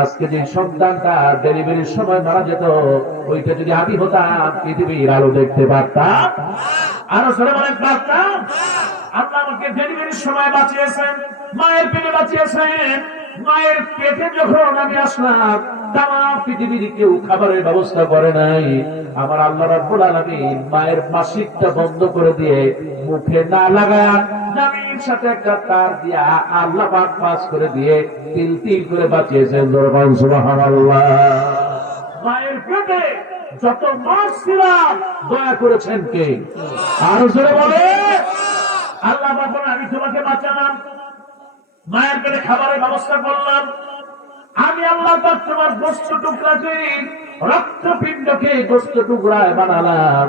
আজকে যে সন্তানটা ডেলিভারির সময় মারা যেত, ওইটা যদি আমি হতাম, পৃথিবীর আলো দেখতে পারতাম। আরো সরে বলেন পারতাম। আল্লাহ আমাকে ডেলিভারির সময় বাঁচিয়েছেন, মায়ের পেটে বাঁচিয়েছেন। মায়ের পেটে যখন আমি আসলাম, তারা পৃথিবীর কেউ খাবারের ব্যবস্থা করে নাই। আমার আল্লাহ রাব্বুল আলামিন মায়ের মাসিকটা বন্ধ করে দিয়ে, মুখে না লাগায়া নামির সাথে একটা তার দিয়া আল্লাহ পাক পাস করে দিয়ে তিল তিল করে বাঁচিয়েছেন। সুবহানাল্লাহ। মায়ের পেটে যত মাস ছিলাম, দয়া করেছেন কে? আরো জোরে বলে। আল্লাহ পাক বলেন আমি তোমাকে বাঁচালাম, মায়ের পেটে খাবারের ব্যবস্থা করলাম। আমি আল্লাহ পাক তোমার গোশত টুকরাকে, রক্তপিণ্ডকে গোশত টুকরায় বানালাম।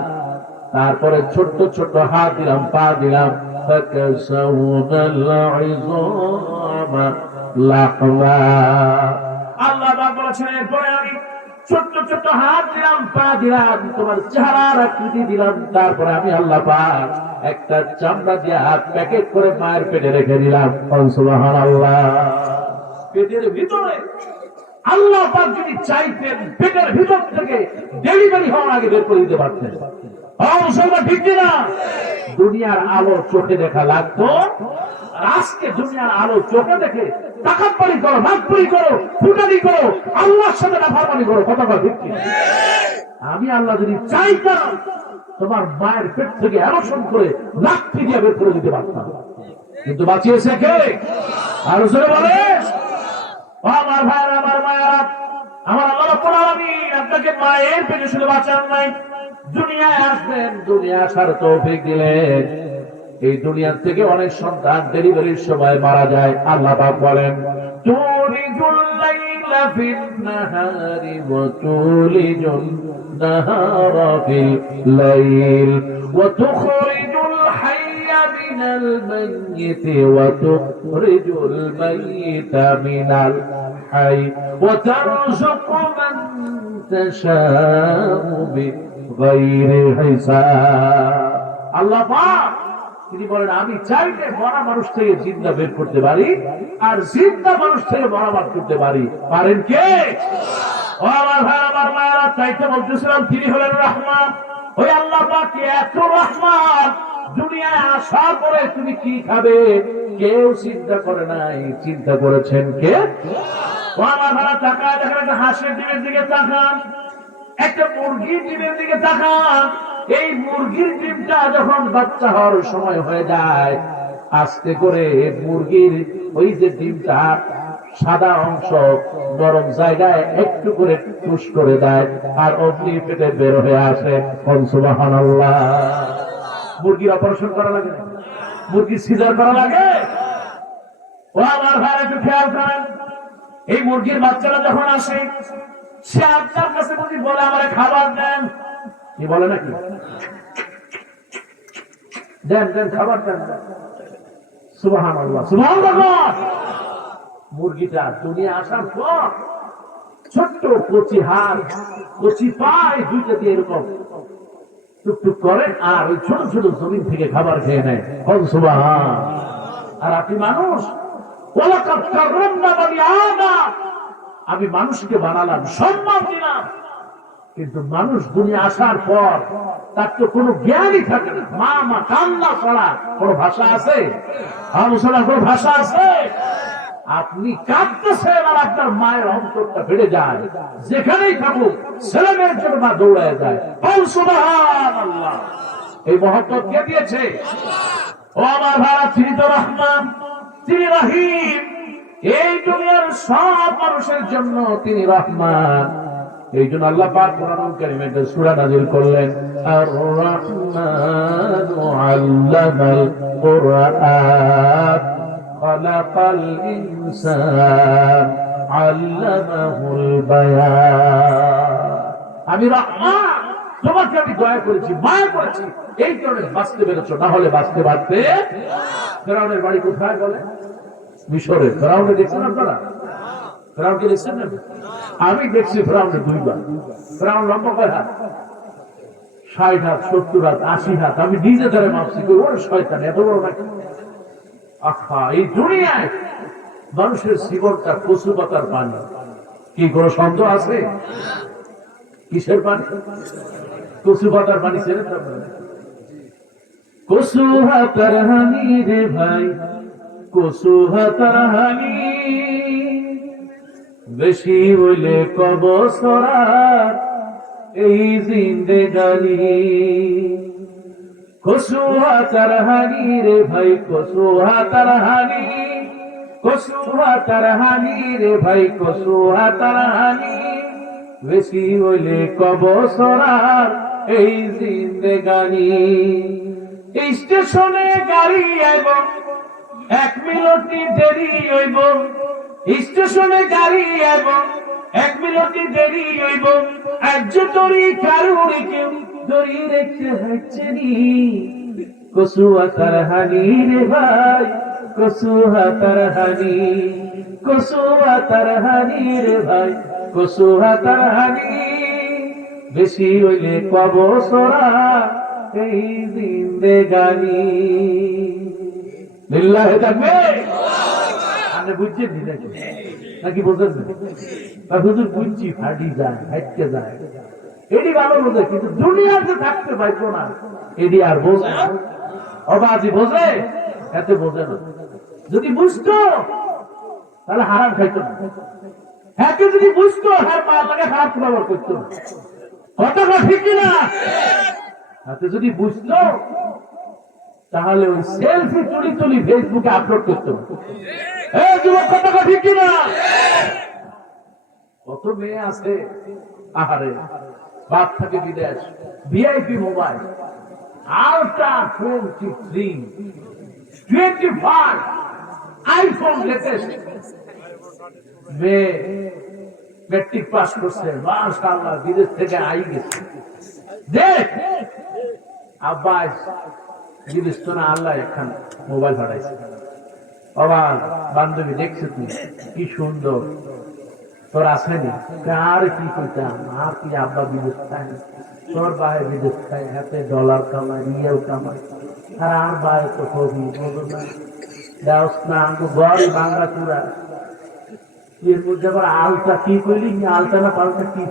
তারপরে ছোট্ট ছোট্ট হাত দিলাম, পা দিলাম, আল্লাহ পাক বলেছেন এরপরে আমি ছোট্ট ছোট্ট হাত দিলাম, পা দিলাম, তোমার চেহারার আকৃতি দিলাম। তারপরে আমি আল্লাহ পাক একটা চামড়া দিয়ে হাত প্যাকেট করে মায়ের পেটে রেখে দিলাম। সুবহানাল্লাহ। পেটের ভিতরে আল্লাহ পাক যদি চাইতেন, পেটের ভিতর থেকে ডেলিভারি হওয়ার আগে বের করে দিতে পারতেন। ঠিক না? দুনিয়ার আলো চোখে দেখা লাগতো, আজকে দুনিয়ার আলো চোখে দেখে টাকাবাড়ি করো, নাকবাড়ি করো, ফুটানি করো, আল্লাহর সাথে নাফরমানি করো। কথা বল ঠিক কি? আমি আল্লাহ যদি চাইতাম, তোমার মায়ের পেট থেকে অ্যাবর্শন করে লাঠি দিয়ে বের করে দিতে পারতাম, কিন্তু বাঁচিয়েছে কে? আর জোরে বলে। আমার ভাইরা, আমার মায়েরা, আমার আল্লাহ রাব্বুল আলামিন আপনাকে মায়ের পেটে শুধু বাঁচান নাই, দুনিয়ায় আসবেন, দুনিয়া আসার তৌফিক দিলেন। এই দুনিয়ার থেকে অনেক সন্তান ডেলিভারির সময় মারা যায়। আল্লাহ পাক বলেন তুলিজুল লাইলা ফিন নাহারি ওয়া তুলিজুন নাহারা ফিল লাইল ওয়া তুখরিজুল হাইয়া মিনাল মাইয়িতি ওয়া তুখরিজুল মাইয়িতা মিনাল হাই ওয়া তারযুকু মান তাশাউ বিগাইরি হিসাব। আল্লাহ পাক তিনি বলেন আমি চাইলে মরা মানুষ থেকে জিন্দা বের করতে পারি, আর জিন্দা মানুষ থেকে মরা বার করতে পারি। পারেন কে? ও আমার ভাই, আমার মায়েরা, চাইতে বলতেছিলাম তিনি হলেন রহমান। ওই আল্লাহ পাক এত রহমান, দুনিয়ায় আসার পরে তুমি কি খাবে কেউ চিন্তা করে নাই, চিন্তা করেছেন কে? ও আমার ভাড়া তাকায় দেখেন, একটা হাঁসের ডিমের দিকে তাকান, একটা মুরগির ডিমের দিকে তাকান। এই মুরগির ডিমটা যখন বাচ্চা হওয়ার সময় হয়ে যায়, আস্তে করে মুরগির ওই যে ডিমটা সাদা অংশ নরম জায়গায় একটু করে টুস করে দেয়, আর অগ্নি পেটে বের হয়ে আসে। সুবহানাল্লাহ। মুরগির অপারেশন করা লাগে, মুরগির সিজার করা লাগে। ও আমার ভাই, একটু খেয়াল করেন, এই মুরগির বাচ্চারা যখন আসে, সে আপনার কাছে যদি বলে আমার খাবার দেন, কি বলে নাকি? দেন দেন, খাবার দেন। সুবহানাল্লাহ, সুবহানাল্লাহ। মুরগিটা দুনিয়া আসার পর ছোট্ট কচি হাত, কচি পায় দুইটা দিয়ে এরকম টুকটুক করে, আর ওই ছোট ছোট জমিন থেকে খাবার খেয়ে নেয়। সুবহান। আর আপনি মানুষ, ওয়ালাকাদ কাররামনা বানি আদম, আমি মানুষকে বানালাম, সম্মান দিলাম, কিন্তু মানুষ দুনিয়া আসার পর তার তো কোনো জ্ঞানই থাকে না। মা কান্না ছাড়া কোনো ভাষা আছে? আলোচনা কোনো ভাষা আছে? আপনি কাঁদতেছেন আর আপনার মায়ের অন্তরটা বেড়ে যায়, যেখানেই থাকুক ছেলে মেয়ের জন্য মা দৌড়ায় যায়। সুবহানাল্লাহ। এই মহব্বত কে দিয়েছে? ও আমার ভাড়া, তিনি তো রহমান, তিনি রহিম। এই দুনিয়ার সব মানুষের জন্য তিনি রহমান। এই জন্য আল্লাহ পাক কোরআনুল কারীমে একটা সূরা নাযিল করলেন, আর রহমানু আল্লামাল কুরআন খালাকাল ইনসান আল্লামাহুল বায়ান। আমি রহমান, তোমাকে আমি দয়া করেছি, মায়া করেছি, এই কারণে বাঁচতে পেরেছো, না হলে বাঁচতে পারতে। ফেরাউনের বাড়ি কোথায় বলে? মিশরে। ফেরাউনে দেখছেন আপনারা? ফেরাউনকে দেখছেন না? আমি দেখছি ফেরাউনে দুইবার। ফেরাউন লম্বা কয় হাত? 60 হাত, 70 হাত, 80 হাত। আমি নিজে ধরে মাপছি, ওর শয়তান এত বড় নাকি? আহা, এই দুনিয়ায় মানুষের জীবনটা কচু পাতার পানি, কি কোনো সন্দেহ আছে? কিসের পানি? কচু পাতার পানি। ছেড়ে কচু হাতার হানি রে ভাই, কচু হাতার হানি, বেশি হইলে কব সরার এই জিন্দেগানি। কচু হাতার হানি রে ভাই, কচু হাতার হানি, কচু হাতার হানি রে ভাই, কচু হাতার হানি, বেশি হইলে কব সরার এই জিন্দেগানি। স্টেশনে গাড়ি আইব, 1 মিনিট দেরি হইব। স্টেশনে গাড়ি আইব, 1 মিনিট দেরি হইব। আজ তোরি কারুরি কেউ দড়ি রেখে হাঁটছে নি। কচু হাতার হানি রে ভাই, কচু হাতার হানি, কচু হাতার হানি রে ভাই, কচু হাতার হানি, বেশি হইলে কব সরার এই জিন্দেগানি। লিল্লাহি তাকবীর। আপনি বুঝছেন নাকি বোঝেন না? হুজুর বুঝছি, ফাটি যায়, হাঁটতে যায়, এটি ভালো বোঝে, কিন্তু দুনিয়াতে থাকতে পারবো না, এটি আর বোঝে না। অবাজি বোঝে, এতে বোঝে না। যদি বুঝতো তাহলে হারাম খাইতো না। একে যদি বুঝতো, হ্যাঁ পা লাগে খারাপ ব্যবহার করতো না। কথাটা ঠিক কিনা? হাতে যদি বুঝতো তাহলে ওই সেলফি তুলি তুলি ফেসবুকে আপলোড করতো। যুবক, কথাটা ঠিক কিনা? কত মেয়ে আছে, আহারে, বাপ থাকে বিদেশ, VIP mobile, ultra 23, 25 iPhone latest. মেয়ে ম্যাট্রিক পাস করছে, মাশাআল্লাহ, বিদেশ থেকে আই গেছে। দেখ আব্বা বিদেশ তো না, আল্লাহ একখান মোবাইল পাঠাইছে। বাবা বান্ধবী দেখছে তুমি কি সুন্দর, তোর আসেনি আর কি করতাম আর কি আব্বা বিদেশ খায় তোর ভাই বিদেশ খায় হাতে ডলার কামায় নিয়েও কামায় আর ভাই তো কবি বলো না দেওস না আমি গড় বাংলা চূড়া এর মধ্যে আবার আলতা কি করলি আলতা না পাল্টা কি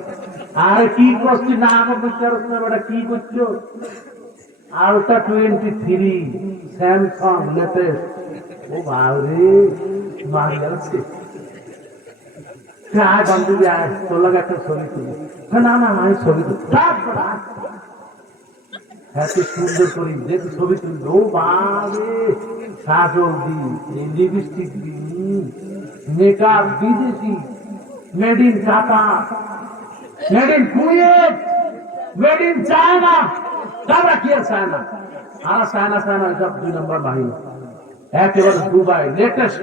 আর কি করছি না আমার বিচার কি করছো আলটা 23 স্যামসাং লেটেস্ট ও বাবরে মারি যাচ্ছে আয় বান্ধবী আয় তোর লাগে একটা ছবি তুলি না না আমি ছবি তুলি এত সুন্দর করি যেহেতু ছবি তুলি ও বাবরে সাজল দি লিপস্টিক দি মেকআপ বিদেশি made in Japan made in Kuwait made in China আমরা কি আর চায়না আর চায়না সব 2 নম্বর বাহিনী একেবারে দুবাই লেটেস্ট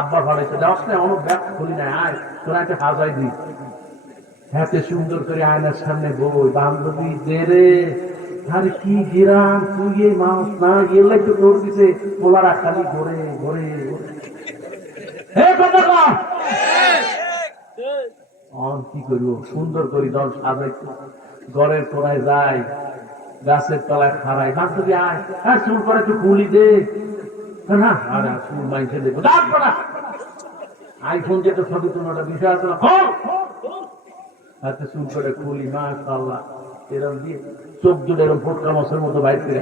আব্বা ভাড়াইছে যাস না অনেক ব্যাগ খুলি না আয় তোরা একটা হাজাই দিই হাতে সুন্দর করে আয়নার সামনে বই বান্ধবী দে রে আরে কি গিরাম তুই এই মাছ না গেলে তো তোর দিছে পোলারা খালি ঘরে ঘরে হে কথা কি করবো সুন্দর করে দল সাজাইছে ঘরের তোরায় যায় গাছের তলায় খাড়াই বান্ধবী আয় হ্যাঁ চুল করে একটু খুলি দে না আরে চুল মাইছে দেখবো আইফোন যেটা ছবি তোমার বিষয় আছে না হাতে চুল করে খুলি মাশাআল্লাহ এরকম দিয়ে চোখ জুড়ে এরকম ফোটকা মাছের মতো বাইর করে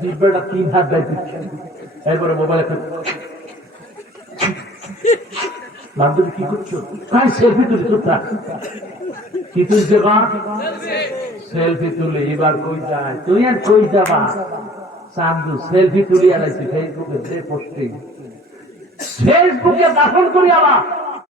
জিব্বাটা 3 হাত বাইর দিচ্ছে এরপরে মোবাইল একটা বান্ধবী কি করছো তাই সেলফি তুলি চুপ থাক কি তুলছে সেলফি তুলে এবার কই যায় তুই আর কই যাবা চান্দু সেলফি তুলি আনাইছি ফেসবুকে যে পোস্টিং ফেসবুকে দাফন করি আলা